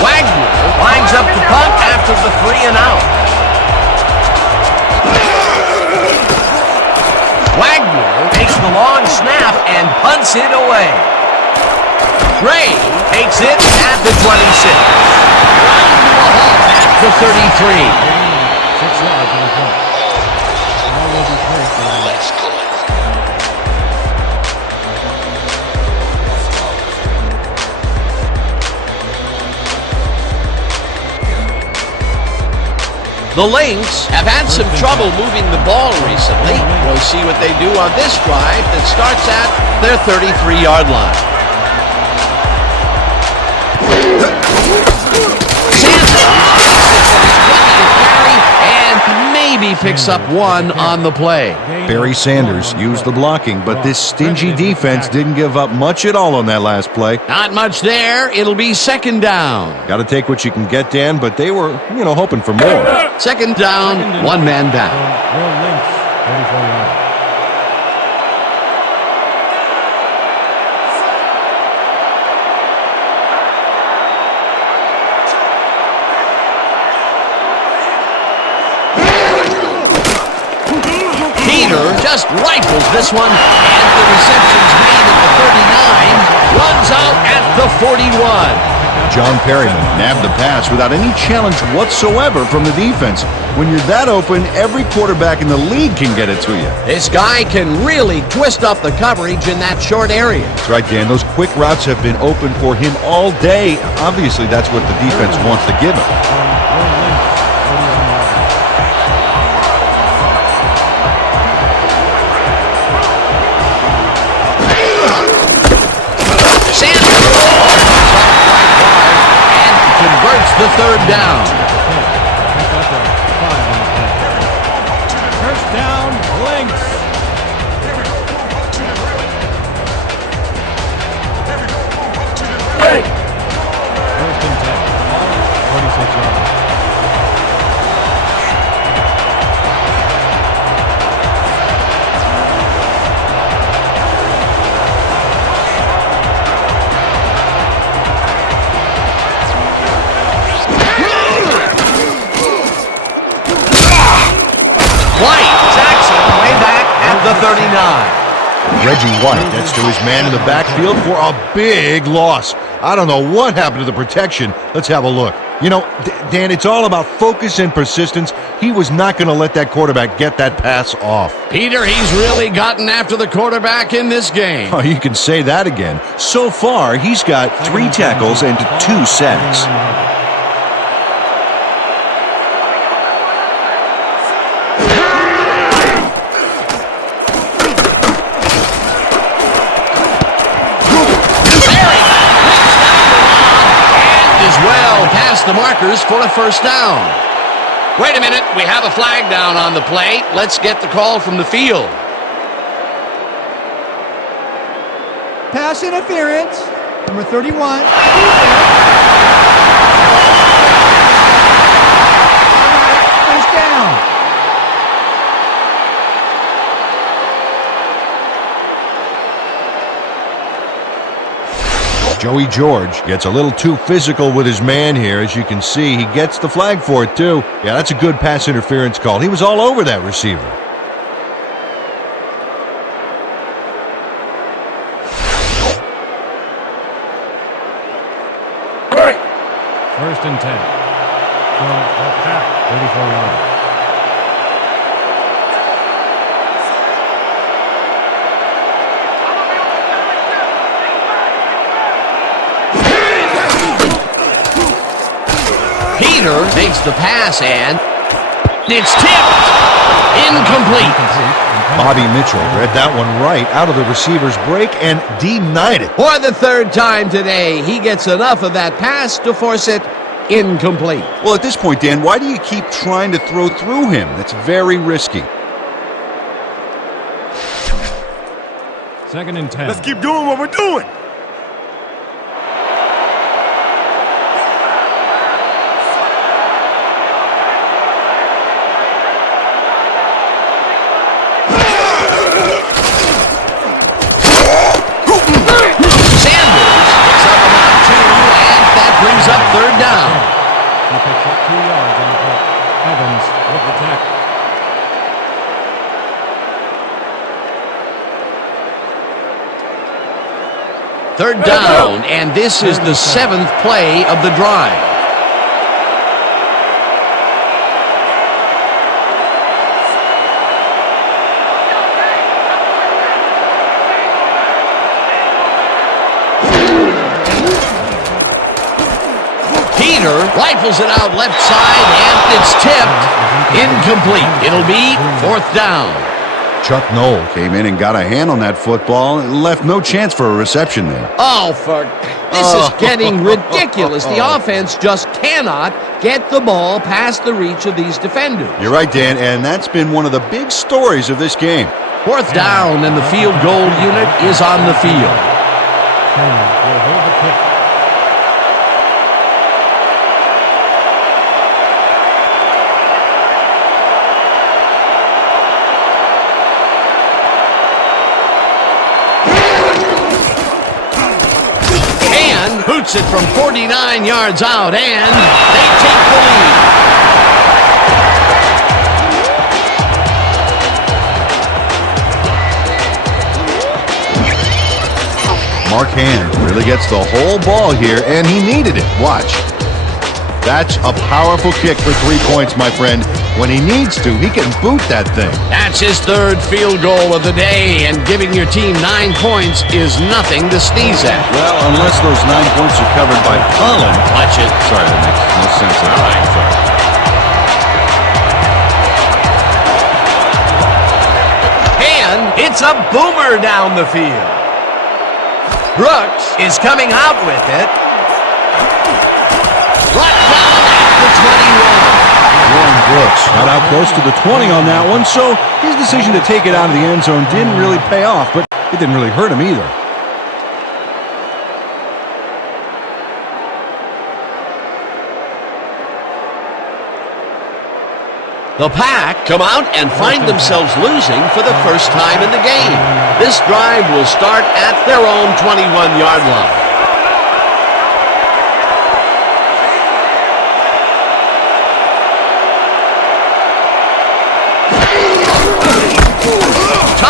Wagner lines up the punt after the 3 and out. Wagner takes the long snap and punts it away. Gray takes it at the 26. Round to a halt at the 33. 6 yards on the punt. Ball will be placed on The Lynx have had some trouble moving the ball recently. We'll see what they do on this drive that starts at their 33-yard line. And maybe picks up one on the play. Barry Sanders used the blocking, but this stingy defense didn't give up much at all on that last play. Not much there. It'll be second down. Got to take what you can get, Dan, but they were, hoping for more. Second down, one man down. Will Lynch, 34 yards. Just rifles this one, and the reception's made at the 39, runs out at the 41. John Perryman nabbed the pass without any challenge whatsoever from the defense. When you're that open, every quarterback in the league can get it to you. This guy can really twist up the coverage in that short area. That's right, Dan. Those quick routes have been open for him all day. Obviously, that's what the defense wants to give him. The third down. First down, Lynx. Reggie White gets to his man in the backfield for a big loss. I don't know what happened to the protection. Let's have a look. You know, Dan, it's all about focus and persistence. He was not going to let that quarterback get that pass off. Peter, he's really gotten after the quarterback in this game. Oh, you can say that again. So far, he's got 3 tackles and 2 sacks. Past the markers for a first down. Wait a minute, we have a flag down on the play. Let's get the call from the field. Pass interference, number 31. First down. Joey George gets a little too physical with his man here. As you can see, he gets the flag for it too. Yeah, that's a good pass interference call. He was all over that receiver. First and 10. From the pack, 34 yards. Peter makes the pass and it's tipped. Incomplete. Bobby Mitchell read that one right out of the receiver's break and denied it. For the 3rd time today, he gets enough of that pass to force it incomplete. Well, at this point, Dan, why do you keep trying to throw through him? That's very risky. 2nd and 10. Let's keep doing what we're doing. Brings up 3rd down. He picks up 2 yards on the play. Evans with the tackle. 3rd down, and this is the 7th play of the drive. Peter rifles it out left side, and it's tipped. Incomplete. It'll be 4th down. Chuck Noll came in and got a hand on that football and left no chance for a reception there. Oh, this is getting ridiculous. The offense just cannot get the ball past the reach of these defenders. You're right, Dan, and that's been one of the big stories of this game. 4th down, and the field goal unit is on the field. Turner will hold the kick. Boots it from 49 yards out, and they take the lead. Mark Hand really gets the whole ball here, and he needed it. Watch. That's a powerful kick for 3 points, my friend. When he needs to, he can boot that thing. That's his 3rd field goal of the day, and giving your team 9 points is nothing to sneeze at. Well, unless those 9 points are covered by pollen. Watch it. Sorry, that makes no sense at all. And it's a boomer down the field. Brooks is coming out with it. Brought down at the 21. Warren Brooks got out close to the 20 on that one, so his decision to take it out of the end zone didn't really pay off, but it didn't really hurt him either. The Pack come out and find themselves losing for the first time in the game. This drive will start at their own 21-yard line.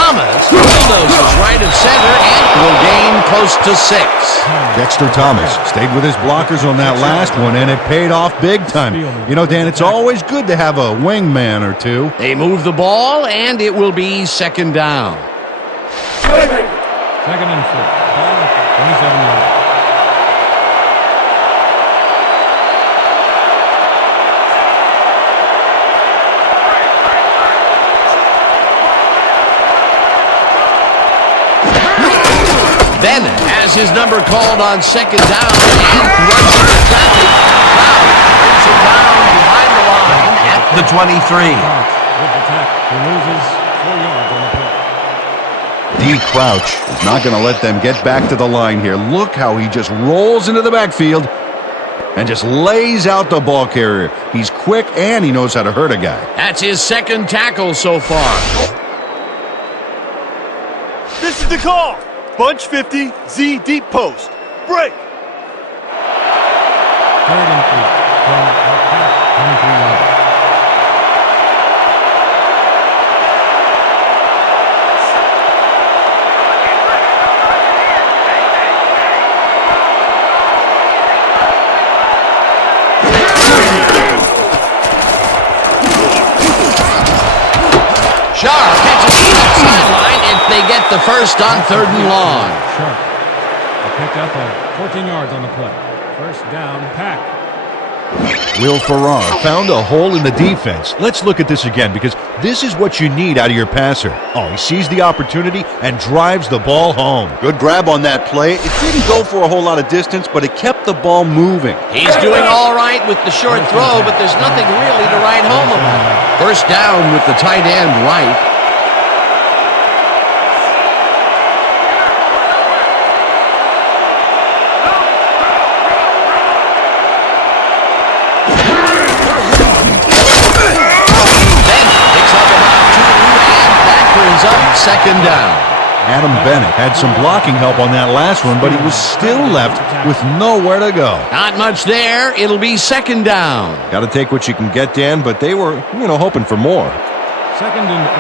Thomas bulldozes right of center and will gain close to 6. Dexter Thomas stayed with his blockers on that last one, and it paid off big time. You know, Dan, it's always good to have a wingman or two. They move the ball, and it will be second down. Second and 4. Ball 27 yards. Bennett has his number called on second down and runs into traffic. Now brings it down behind the line at the 23. With the tackle, he loses 4 yards on the play. D. Crouch is not going to let them get back to the line here. Look how he just rolls into the backfield and just lays out the ball carrier. He's quick and he knows how to hurt a guy. That's his second tackle so far. This is the call. Bunch 50, Z deep post. Break. Third and 3. From APF 23 yards. Sharp catches the left sideline if they get the first on third and long. Sharp. They picked up 14 yards on the play. First down, Pack. Will Farrar found a hole in the defense. Let's look at this again because this is what you need out of your passer. Oh, he sees the opportunity and drives the ball home. Good grab on that play. It didn't go for a whole lot of distance, but it kept the ball moving. He's doing all right with the short throw, but there's nothing really to write home about. First down with the tight end right. Up second down. Adam Bennett had some blocking help on that last one, but he was still left with nowhere to go. Not much there. It'll be second down. Got to take what you can get, Dan, but they were, hoping for more. Second and 8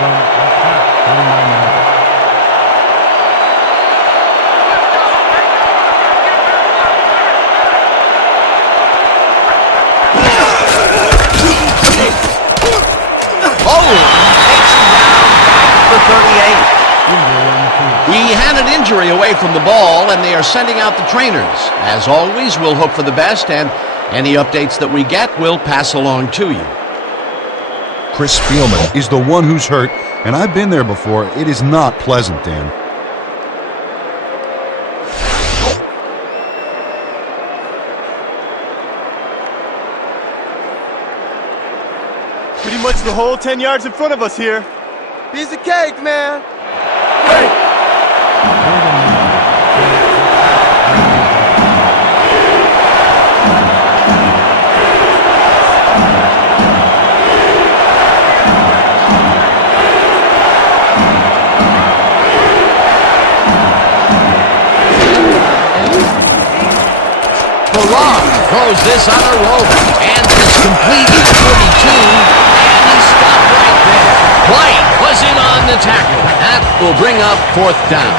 from APF 39 yards. The 38. We had an injury away from the ball, and they are sending out the trainers. As always, we'll hope for the best, and any updates that we get, we'll pass along to you. Chris Spielman is the one who's hurt, and I've been there before. It is not pleasant, Dan. Pretty much the whole 10 yards in front of us here. Piece of cake, man. Farrar throws this on a rope, and it's completed 42, and he stopped right there. White was in on the tackle. That will bring up fourth down.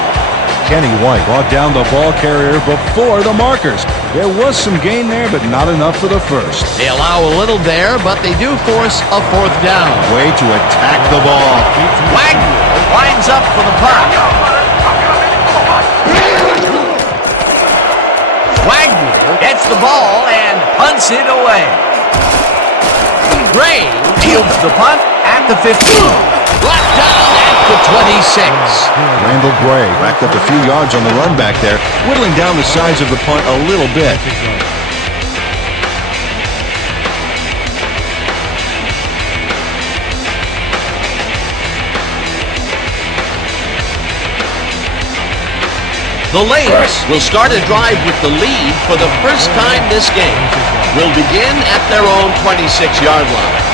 Kenny White brought down the ball carrier before the markers. There was some gain there, but not enough for the first. They allow a little there, but they do force a fourth down. Way to attack the ball. Wagner lines up for the punt. Wagner gets the ball and punts it away. Gray fields the punt at the 15. Brought down at the 26. Randall Gray racked up a few yards on the run back there, whittling down the size of the punt a little bit. The Lynx will start a drive with the lead for the first time this game. Will begin at their own 26-yard line.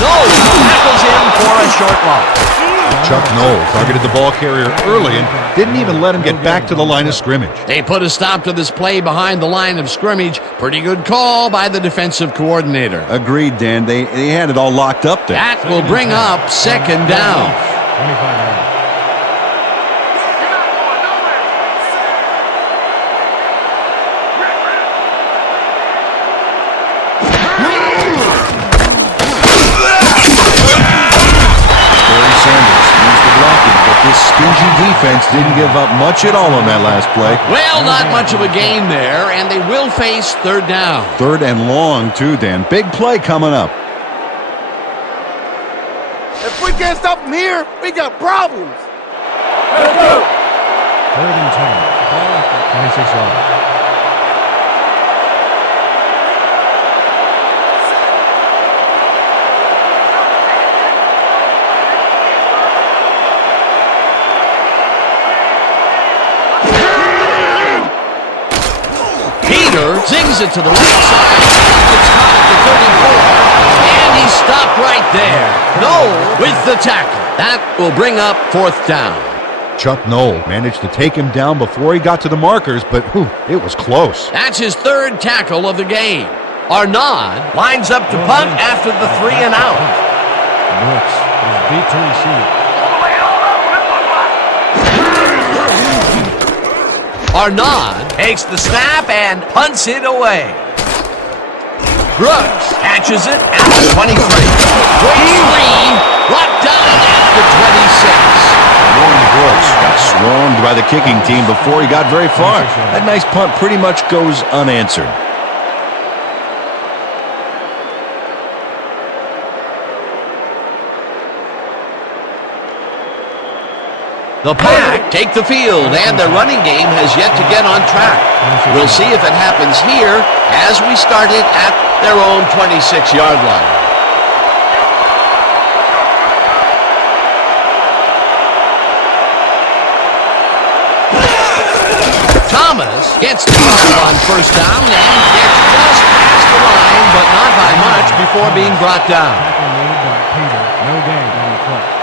No, tackles him for a short loss. Chuck Noll targeted the ball carrier early and didn't even let him get back to the line of scrimmage. They put a stop to this play behind the line of scrimmage. Pretty good call by the defensive coordinator. Agreed, Dan. They had it all locked up there. That will bring up second down. 25 yards. This stingy defense didn't give up much at all on that last play. Well, not much of a gain there, and they will face third down. Third and long, too, Dan. Big play coming up. If we can't stop them here, we got problems. Let's go. Third and 10. Ball at the 26 yards. Zings it to the right side. Gets caught at the 34. And he's stopped right there. Noll with the tackle. That will bring up fourth down. Chuck Noll managed to take him down before he got to the markers, but it was close. That's his third tackle of the game. Arnaud lines up to punt after the 3 and out. Brooks is beat to receive. Arnaud takes the snap and punts it away. Brooks catches it at the 23. 23, brought down at the 26. Warren Brooks got swarmed by the kicking team before he got very far. That nice punt pretty much goes unanswered. The Pack take the field, and their running game has yet to get on track. We'll see if it happens here as we start it at their own 26-yard line. Thomas gets the ball on first down and gets just past the line, but not by much before being brought down. Tackle made by Peter. No gain on the play.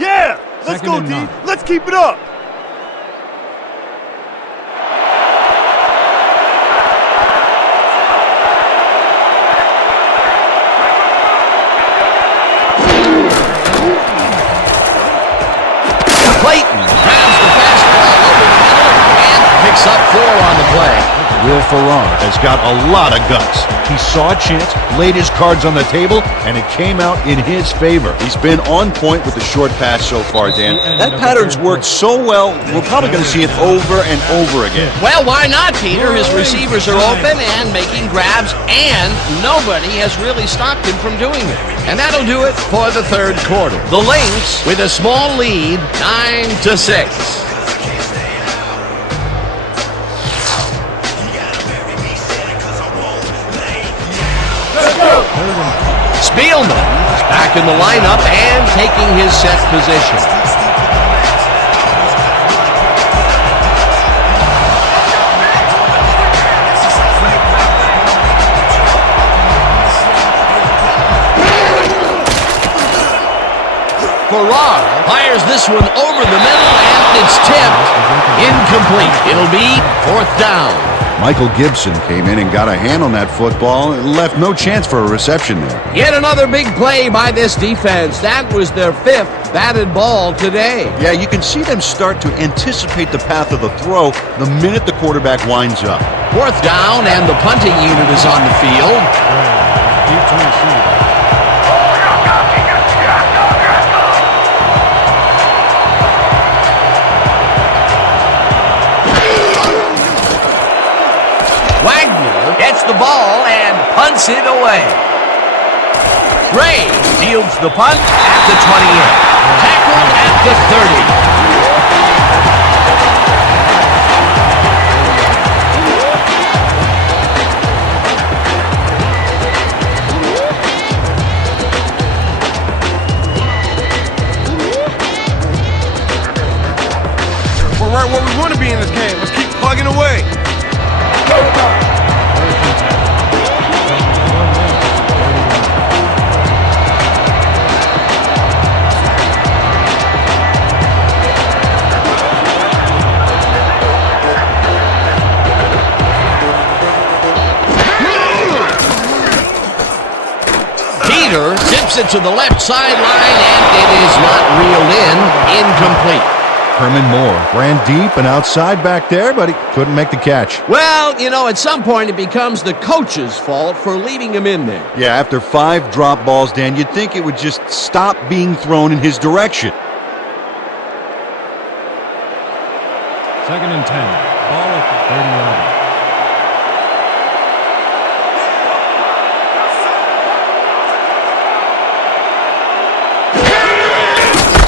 Yeah! Let's go, Second D. and 9. Let's keep it up. Clayton grabs the fastball over the middle and picks up 4 on the play. Will Ferrar has got a lot of guts. He saw a chance, laid his cards on the table, and it came out in his favor. He's been on point with the short pass so far, Dan. That pattern's worked so well, we're probably going to see it over and over again. Well, why not, Peter? His receivers are open and making grabs, and nobody has really stopped him from doing it. And that'll do it for the third quarter. The Lynx with a small lead, 9-6. Spielman is back in the lineup and taking his set position. Ferrar fires this one over the middle and it's tipped. Incomplete. It'll be fourth down. Michael Gibson came in and got a hand on that football and left no chance for a reception there. Yet another big play by this defense. That was their 5th batted ball today. Yeah, you can see them start to anticipate the path of the throw the minute the quarterback winds up. Fourth down and the punting unit is on the field. Beat to receive. Wagner gets the ball and punts it away. Gray fields the punt at the 28. Tackled at the 30. We're right where we want to be in this game. Let's keep plugging away. Third and 10. Whips it to the left sideline, and it is not reeled in. Incomplete. Herman Moore ran deep and outside back there, but he couldn't make the catch. Well, at some point it becomes the coach's fault for leaving him in there. Yeah, after 5 drop balls, Dan, you'd think it would just stop being thrown in his direction. 2nd and 10. Ball at the 30-yard line.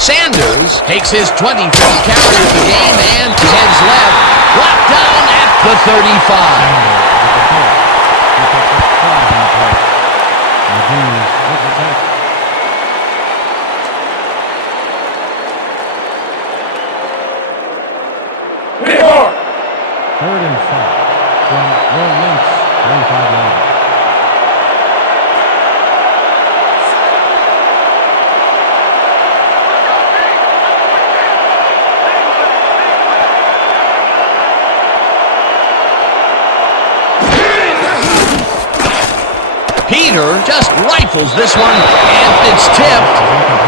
Sanders takes his 23rd carry of the game and heads left. Brought down at the 35. 3rd and 5 from your Lynx 35-yard line. Peter just rifles this one, and it's tipped.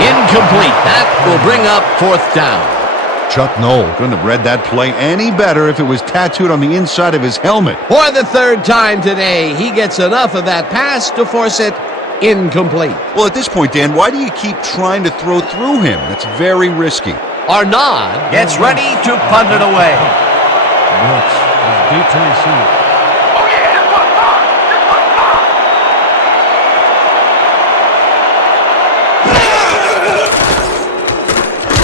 Incomplete. That will bring up 4th down. Chuck Noll couldn't have read that play any better if it was tattooed on the inside of his helmet. For the 3rd time today, he gets enough of that pass to force it incomplete. Well, at this point, Dan, why do you keep trying to throw through him? That's very risky. Arnaud gets ready to punt it away. Brooks is deep to receive.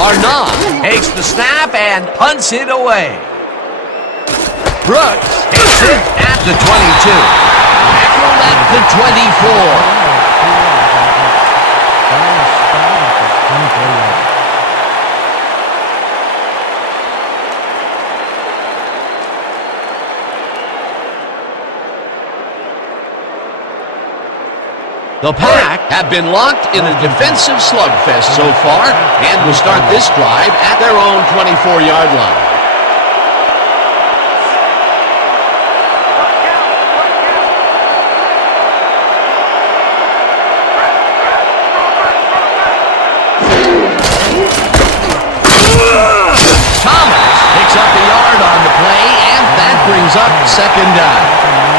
Arnaud takes the snap and punts it away. Brooks takes it at the 22. Tackled at the 24. The Pack have been locked in a defensive slugfest so far and will start this drive at their own 24-yard line. Thomas picks up a yard on the play, and that brings up 2nd down.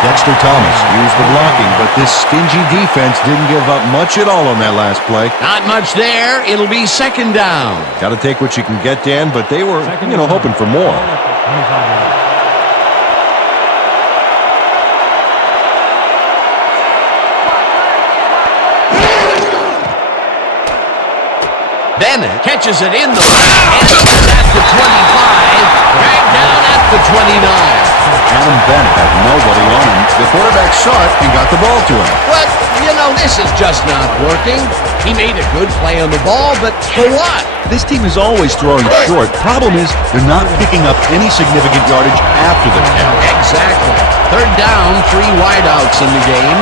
Dexter Thomas used the blocking, but this stingy defense didn't give up much at all on that last play. Not much there. It'll be 2nd down. Got to take what you can get, Dan, but they were, hoping for more. Bennett catches it in the back and at the 25, dragged down at the 29. Adam Bennett had nobody on him. The quarterback saw it and got the ball to him. But, this is just not working. He made a good play on the ball, but for what? This team is always throwing short. Problem is, they're not picking up any significant yardage after the catch. Exactly. 3rd down, 3 wideouts in the game.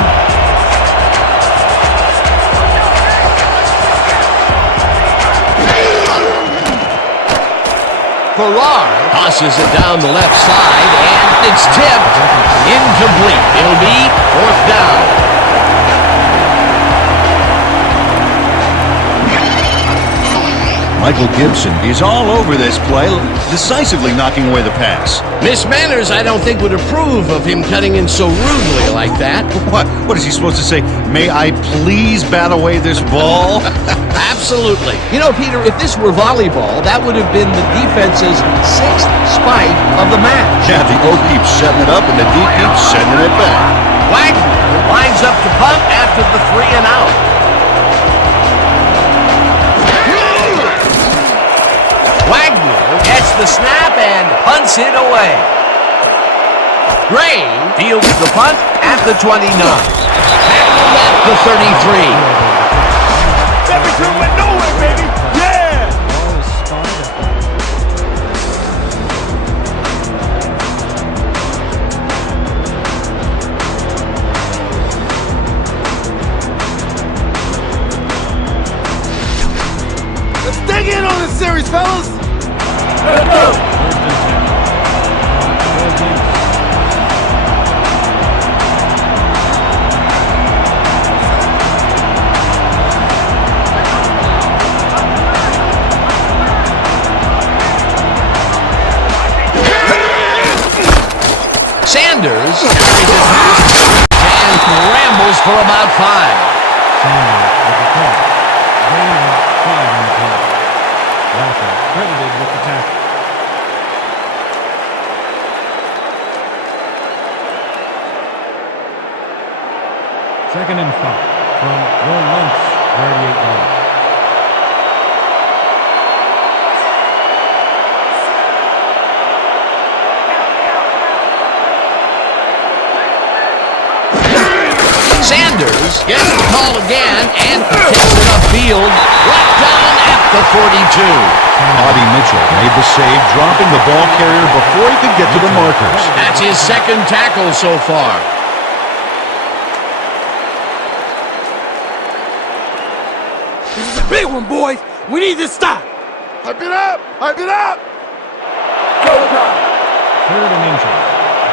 Farrar tosses it down the left side, and it's tipped. Incomplete. It'll be 4th down. Michael Gibson is all over this play, decisively knocking away the pass. Miss Manners, I don't think, would approve of him cutting in so rudely like that. What is he supposed to say? May I please bat away this ball? Absolutely. Peter, if this were volleyball, that would have been the defense's 6th spike of the match. Yeah, the O keeps setting it up, and the D keeps sending it back. Wagner lines up to punt after the 3 and out. Wagner gets the snap and punts it away. Gray fields the punt at the 29. Tackled at the 33. That return went nowhere, baby! Yeah! Let's dig in on this series, fellas! Let's go! carries it past and rambles for about 5. Sanders with the catch. Gain of 5 on the play. Walker credited with the tackle. Second and 5 from your Lynx, 38 yards. Sanders gets the call again and takes it upfield, right down at the 42. Bobby Mitchell made the save, dropping the ball carrier before he could get to the markers. That's his second tackle so far. This is a big one, boys. We need to stop. Hype it up. Hype it up. Third and inches.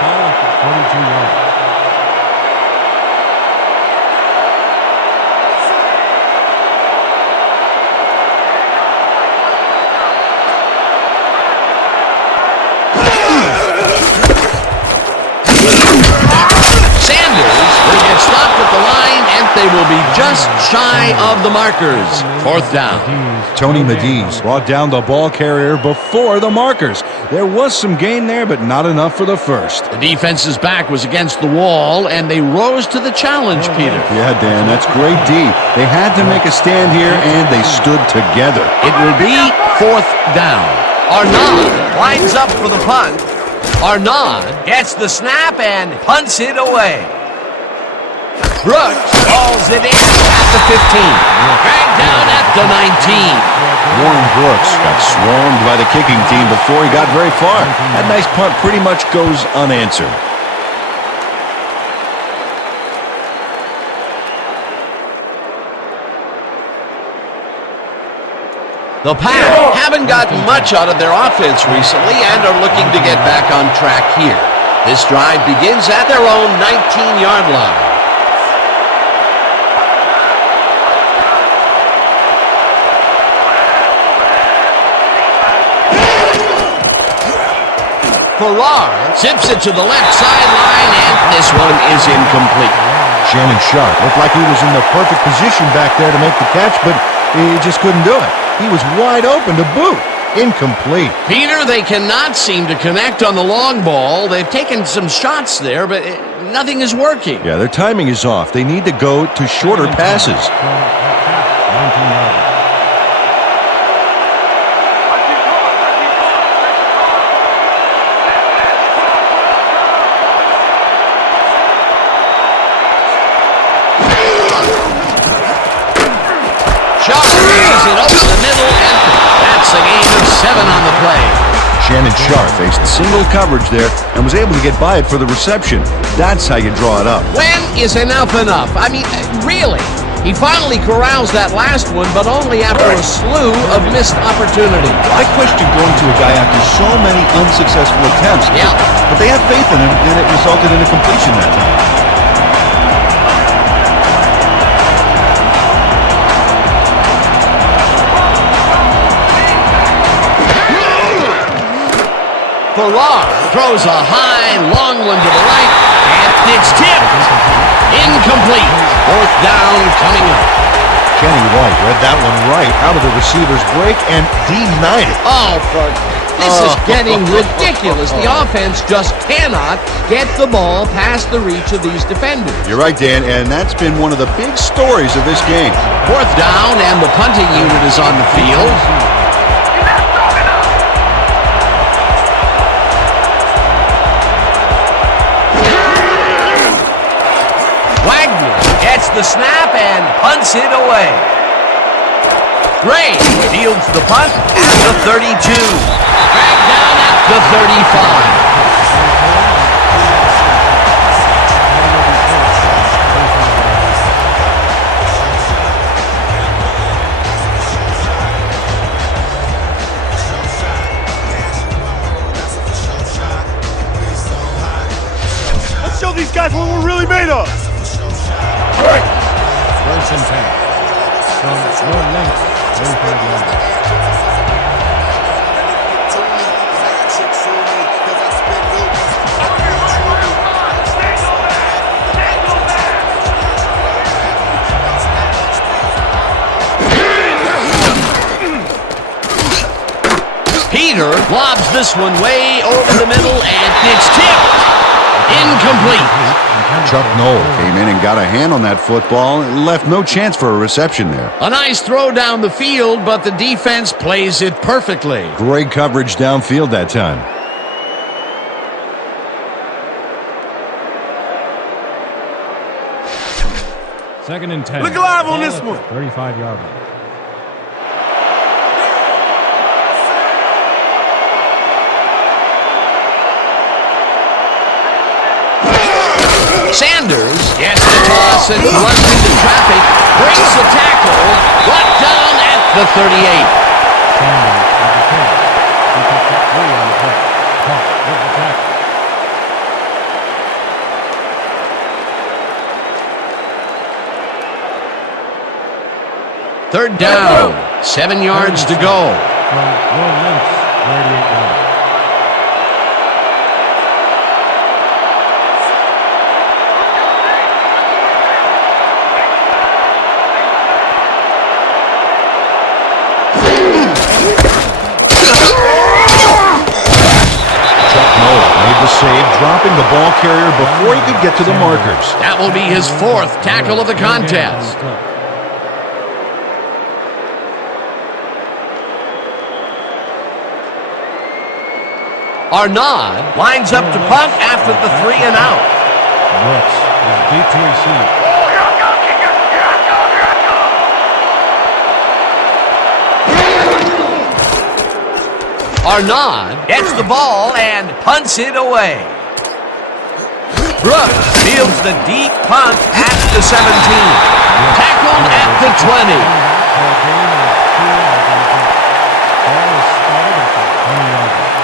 Ball at the 42 yards. They will be just shy of the markers. 4th down. Tony Mediz brought down the ball carrier before the markers. There was some gain there, but not enough for the first. The defense's back was against the wall, and they rose to the challenge, Peter. Yeah, Dan, that's great D. They had to make a stand here, and they stood together. It will be 4th down. Arnaud lines up for the punt. Arnaud gets the snap and punts it away. Brooks hauls it in at the 15. Dragged down at the 19. Warren Brooks got swarmed by the kicking team before he got very far. That nice punt pretty much goes unanswered. The Pack haven't gotten much out of their offense recently and are looking to get back on track here. This drive begins at their own 19-yard line. Farrar zips it to the left sideline, and this one is incomplete. Shannon Sharp looked like he was in the perfect position back there to make the catch, but he just couldn't do it. He was wide open to boot. Incomplete. Peter, they cannot seem to connect on the long ball. They've taken some shots there, but nothing is working. Yeah, their timing is off. They need to go to shorter passes. 19 yards. It over the middle, and that's a gain of 7 on the play. Shannon Sharp faced single coverage there and was able to get by it for the reception. That's how you draw it up. When is enough enough? I mean, really? He finally corrals that last one, but only after a slew of missed opportunities. I question going to a guy after so many unsuccessful attempts. Yeah. But they have faith in him, and it resulted in a completion that time. Farrar throws a high, long one to the right, and it's tipped. Incomplete. 4th down coming up. Kenny White read that one right out of the receiver's break and denied it. Oh, this is getting ridiculous. The offense just cannot get the ball past the reach of these defenders. You're right, Dan, and that's been one of the big stories of this game. 4th down, and the punting unit is on the field. Gets the snap and punts it away. Gray fields the punt at the 32. Dragged down at the 35. Let's show these guys what we're really made of. First and 10. From your Lynx, 35 yards. Peter lobs this one way over the middle, and it's tipped. Incomplete. Chuck Noll came in and got a hand on that football and left no chance for a reception there. A nice throw down the field, but the defense plays it perfectly. Great coverage downfield that time. Second and 10. Look alive on this one. 35-yard line. Sanders gets the toss and runs into traffic, breaks the tackle, brought down at the 38. Sanders with the catch. He picked up 3 on the play. Caught with the tackle. Third down, 7 yards to go. From Will Lynch, 38 yards. Save, dropping the ball carrier before he could get to the markers. That will be his 4th tackle of the contest. Arnaud lines up to punt after the 3 and out. Brooks is deep to receive. Arnaud gets the ball and punts it away. Brooks fields the deep punt at the 17. Tackled at the 20. Ball is spotted at the 20-yard line.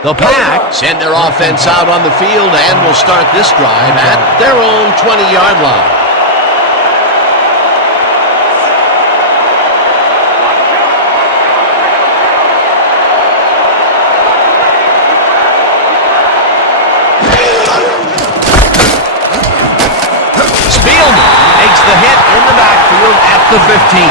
The Pack send their offense out on the field and will start this drive at their own 20-yard line. Spielman makes the hit in the backfield at the 15.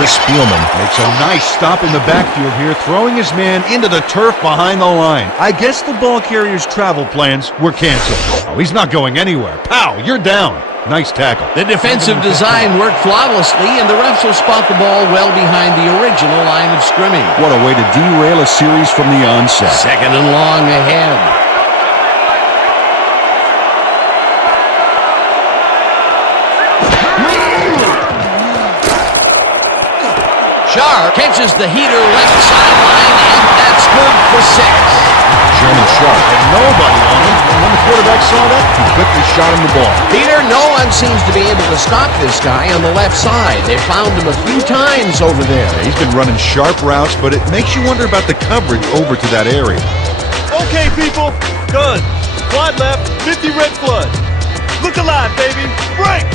Chris Spielman makes a nice stop in the backfield here, throwing his man into the turf behind the line. I guess the ball carrier's travel plans were canceled. Oh, he's not going anywhere. Pow, you're down. Nice tackle. The defensive design worked flawlessly, and the refs will spot the ball well behind the original line of scrimmage. What a way to derail a series from the onset. Second and long ahead. Sharp catches the heater left sideline, and that's good for 6. Sherman Sharp had nobody on him, and when the quarterback saw that, he quickly shot him the ball. Peter, no one seems to be able to stop this guy on the left side. They found him a few times over there. He's been running sharp routes, but it makes you wonder about the coverage over to that area. Okay, people. Done. Quad left, 50 red flood. Look alive, baby. Break!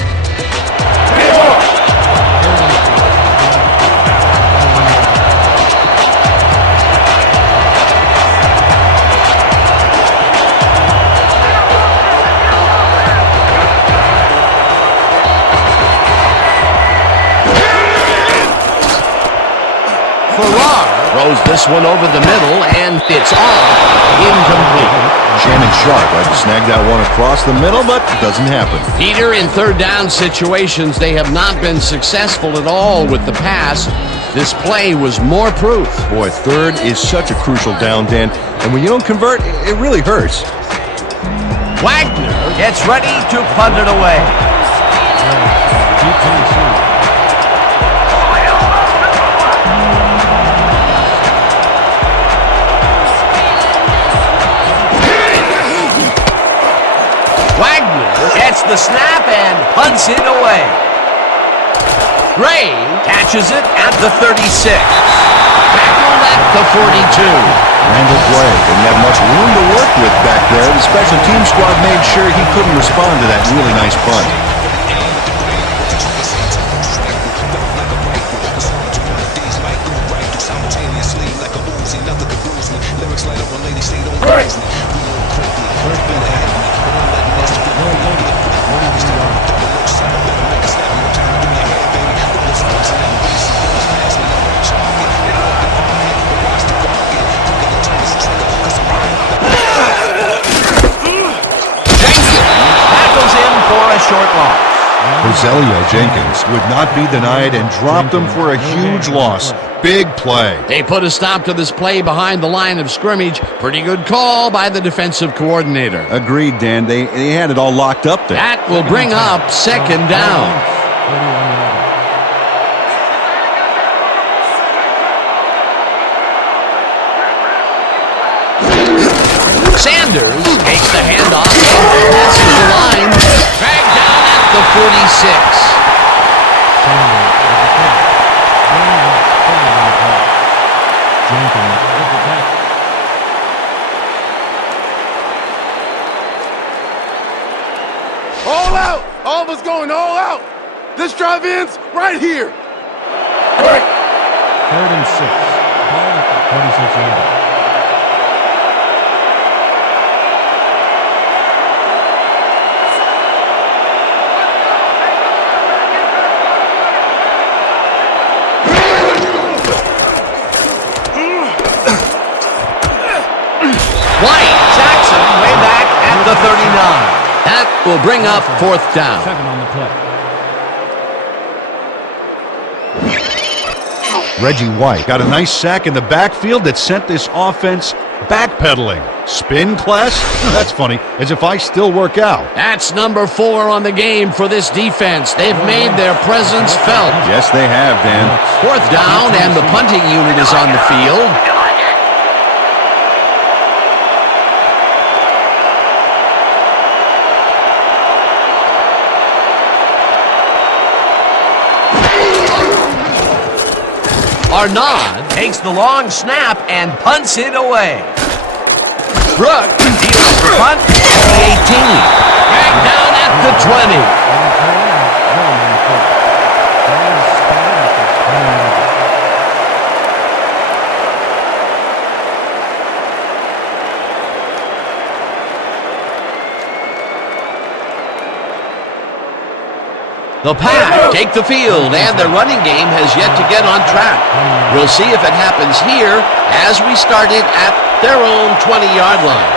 Throws this one over the middle, and it's off. Incomplete. Shannon Sharp tried to snag that one across the middle, but it doesn't happen. Peter, in third down situations, they have not been successful at all with the pass. This play was more proof. Boy, third is such a crucial down, Dan, and when you don't convert, it really hurts. Wagner gets ready to punt it away. Wagner gets the snap and punts it away. Gray catches it at the 36. Tackled at the 42. Randall Gray didn't have much room to work with back there. The special team squad made sure he couldn't respond to that really nice punt. Simultaneously like a Uzi, nothing could bruise me. Lyrics light up short loss. Rogelio Jenkins would not be denied and dropped them for a huge loss. Big play. They put a stop to this play behind the line of scrimmage. Pretty good call by the defensive coordinator. Agreed, Dan. They had it all locked up there. That will bring up second down. Sanders takes the handoff and passes the line. Dragged down at the 46. Jenkins with the tackle. All out! All of us going all out! This drive ends right here! Third and 6. Ball at the 46-yard. The 39. That will bring up fourth down. 7 on the play. Reggie White got a nice sack in the backfield that sent this offense backpedaling. Spin class? That's funny, as if I still work out. That's number 4 on the game for this defense. They've made their presence felt. Yes, they have, Dan. Fourth down, and the punting unit is on the field. Arnaud takes the long snap and punts it away. Brooks deals the punt at the 18. Dragged down at the 20. The Pack take the field, and their running game has yet to get on track. We'll see if it happens here as we start it at their own 20-yard line.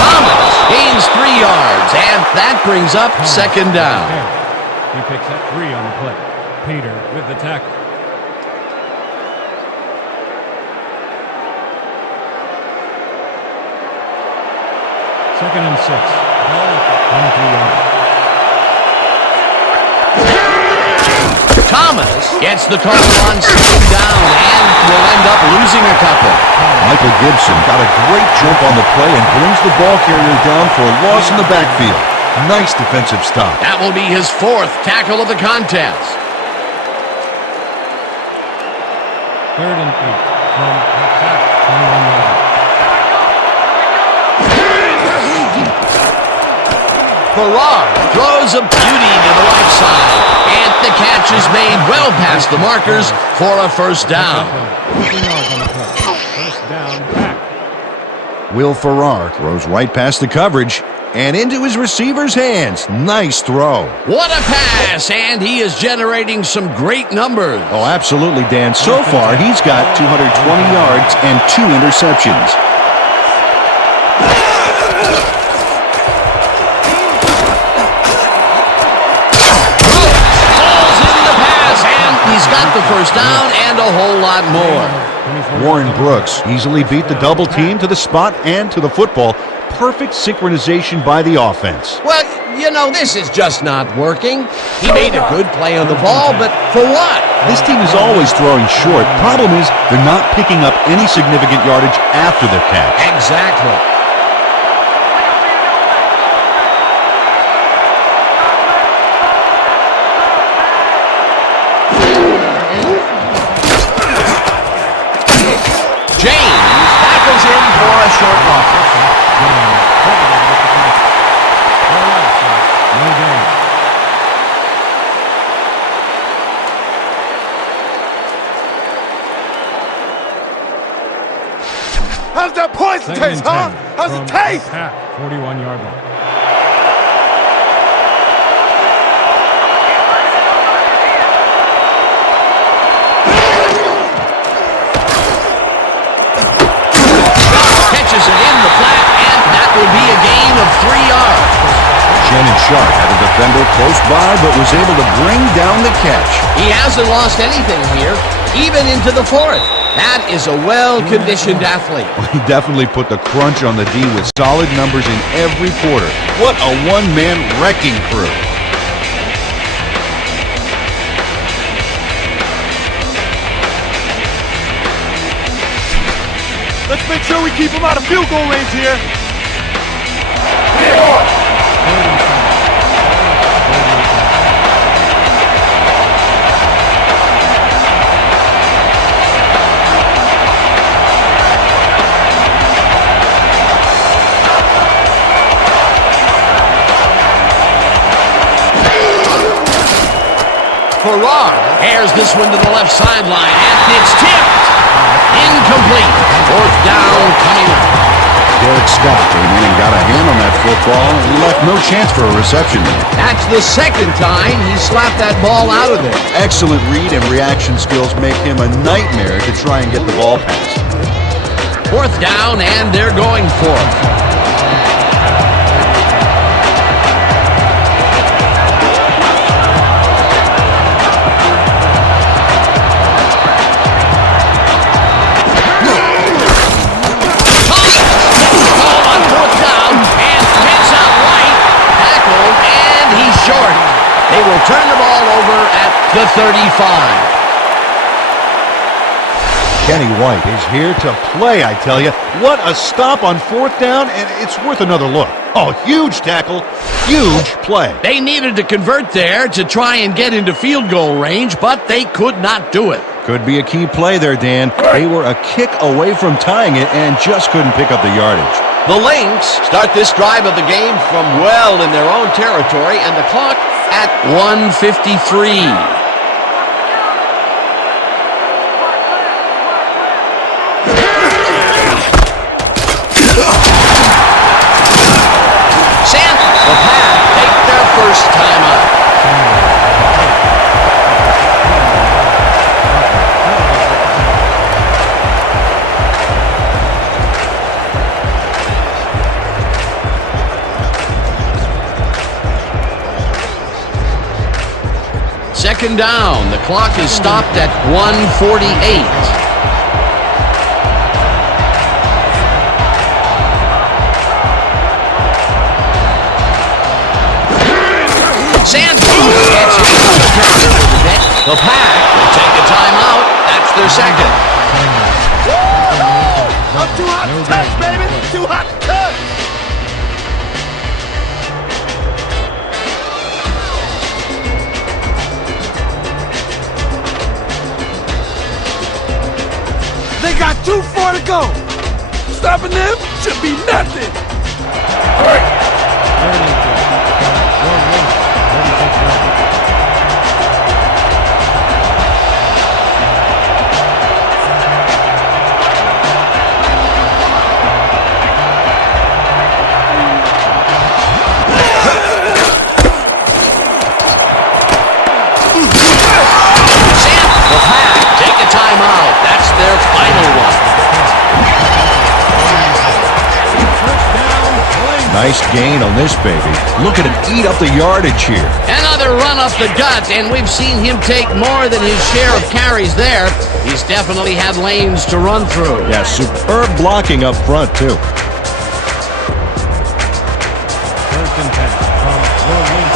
Thomas gains 3 yards, and that brings up second down. He picks up 3 on the play. Peter with the tackle. Second and 6. Ball at the 23-yard. Thomas gets the call on slowing down and will end up losing a couple. Michael Gibson got a great jump on the play and brings the ball carrier down for a loss in the backfield. Nice defensive stop. That will be his 4th tackle of the contest. Third and 8 from the Pack 21-yard. Farrar throws a beauty to the right side, and the catch is made well past the markers for a first down. 15 yards on the play. First down, Pack. Will Farrar throws right past the coverage and into his receiver's hands. Nice throw. What a pass, and he is generating some great numbers. Oh, absolutely, Dan. So far, he's got 220 yards and 2 interceptions. Falls in the pass, and he's got the first down and a whole lot more. Warren Brooks easily beat the double team to the spot and to the football. Perfect synchronization by the offense. Well, you know, this is just not working. He made a good play on the ball, but for what? This team is always throwing short. Problem is, they're not picking up any significant yardage after the catch. Exactly. James tackles in for a short loss. How's that poison taste, huh? How's it taste? 41-yard line. Shannon Sharp had a defender close by, but was able to bring down the catch. He hasn't lost anything here, even into the fourth. That is a well-conditioned athlete. He definitely put the crunch on the D with solid numbers in every quarter. What a one-man wrecking crew. Let's make sure we keep him out of field goal range here. Farrar airs this one to the left sideline, and it's tipped. Incomplete. Fourth down coming up. Derek Scott came in and got a hand on that football, and he left no chance for a reception there. That's the second time he slapped that ball out of there. Excellent read and reaction skills make him a nightmare to try and get the ball past. Fourth down, and they're going for it. They will turn the ball over at the 35. Kenny White is here to play, I tell you. What a stop on fourth down, and it's worth another look. Oh, huge tackle, huge play. They needed to convert there to try and get into field goal range, but they could not do it. Could be a key play there, Dan. They were a kick away from tying it and just couldn't pick up the yardage. The Lynx start this drive of the game from well in their own territory, and the clock at 1:53. Santos, the Pack, take their first time out. Second down. The clock is stopped at 1:48. Santos gets hit. The Pack will take a timeout. That's their second. I'm too hot to touch, baby. Too hot to touch. They got too far to go. Stopping them should be nothing. Their final one. Nice gain on this baby. Look at him eat up the yardage here. Another run up the gut, and we've seen him take more than his share of carries there. He's definitely had lanes to run through. Yeah, superb blocking up front, too. First and 10 from your Lynx.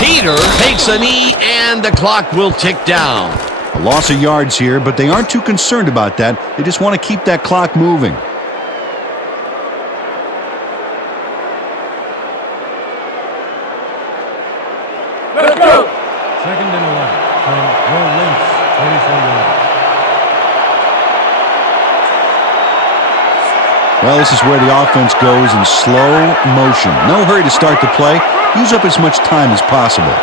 Peter takes a knee, and the clock will tick down. A loss of yards here, but they aren't too concerned about that. They just want to keep that clock moving. Let's go. Second and 11 from your Lynx. 34 yards. Well, this is where the offense goes in slow motion. No hurry to start the play. Use up as much time as possible.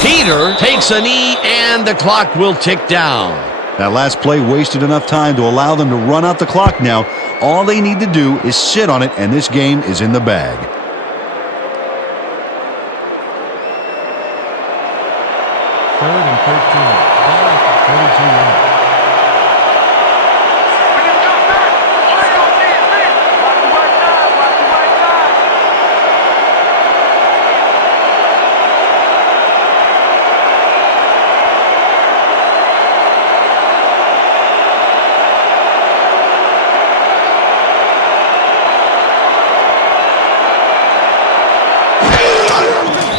Peter takes a knee, and the clock will tick down. That last play wasted enough time to allow them to run out the clock now. All they need to do is sit on it, and this game is in the bag. Third and 13. Ball at the 42-yard.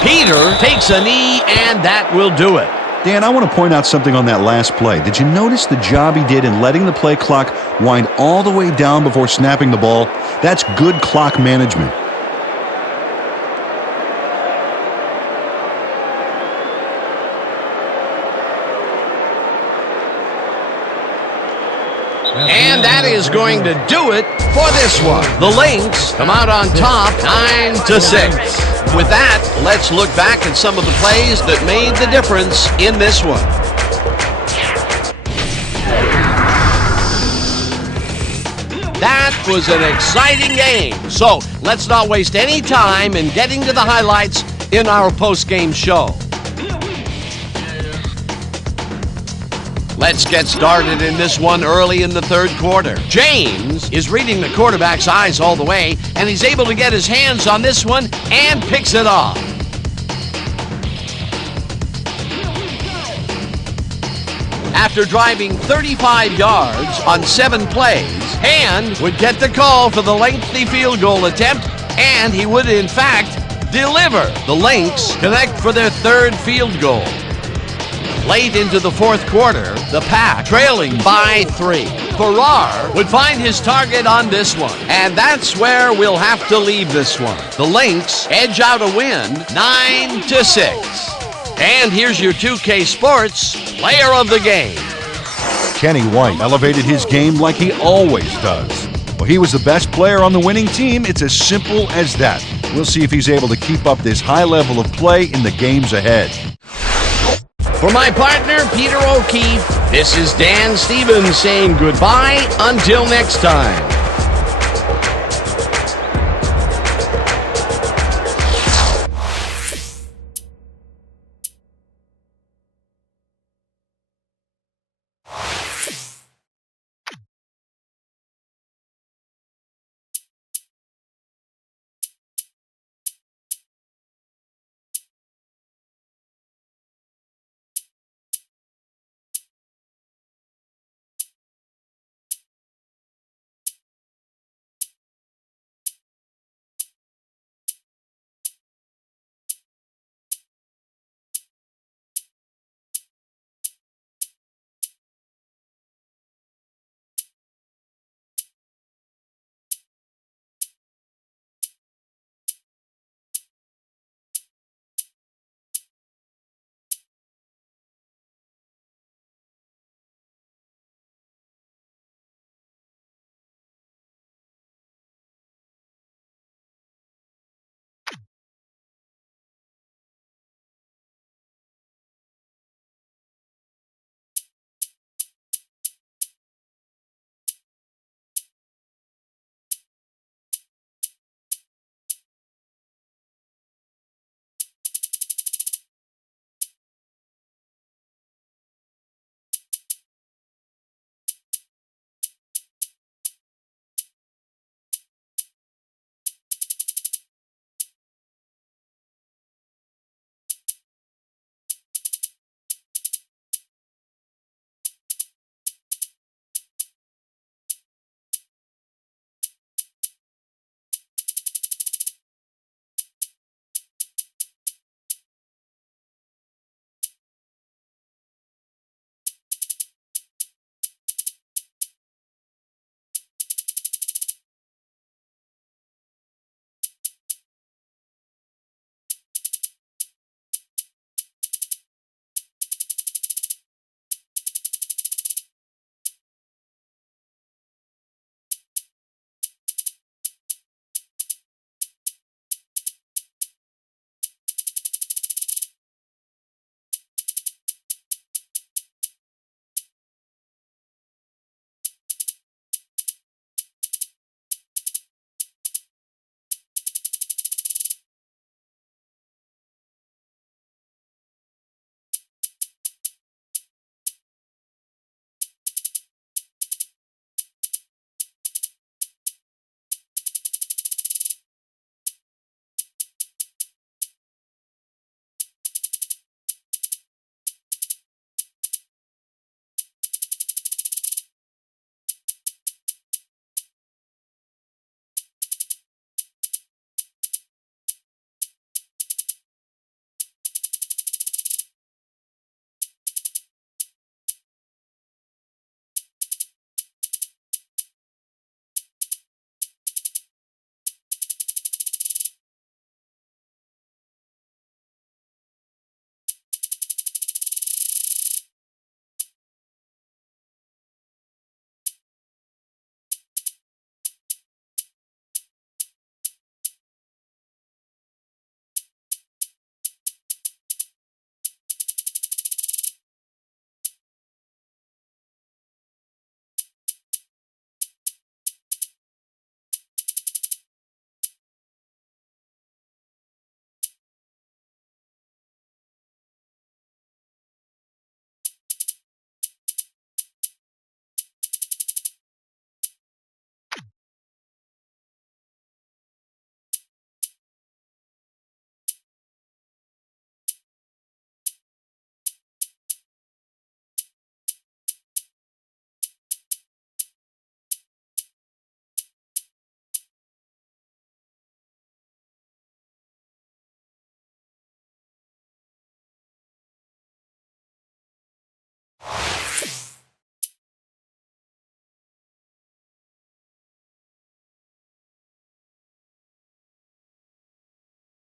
Peter takes a knee, and that will do it. Dan, I want to point out something on that last play. Did you notice the job he did in letting the play clock wind all the way down before snapping the ball? That's good clock management. And that is going to do it for this one. The Lynx come out on top 9-6. With that, let's look back at some of the plays that made the difference in this one. That was an exciting game. So let's not waste any time in getting to the highlights in our post-game show. Let's get started in this one early in the third quarter. James is reading the quarterback's eyes all the way, and he's able to get his hands on this one and picks it off. After driving 35 yards on 7 plays, Hand would get the call for the lengthy field goal attempt, and he would in fact deliver. The Lynx connect for their third field goal. Late into the fourth quarter, the Pack trailing by 3. Farrar would find his target on this one, and that's where we'll have to leave this one. The Lynx edge out a win 9-6. And here's your 2K Sports Player of the Game. Kenny White elevated his game like he always does. Well, he was the best player on the winning team. It's as simple as that. We'll see if he's able to keep up this high level of play in the games ahead. For my partner, Peter O'Keefe, this is Dan Stevens saying goodbye until next time.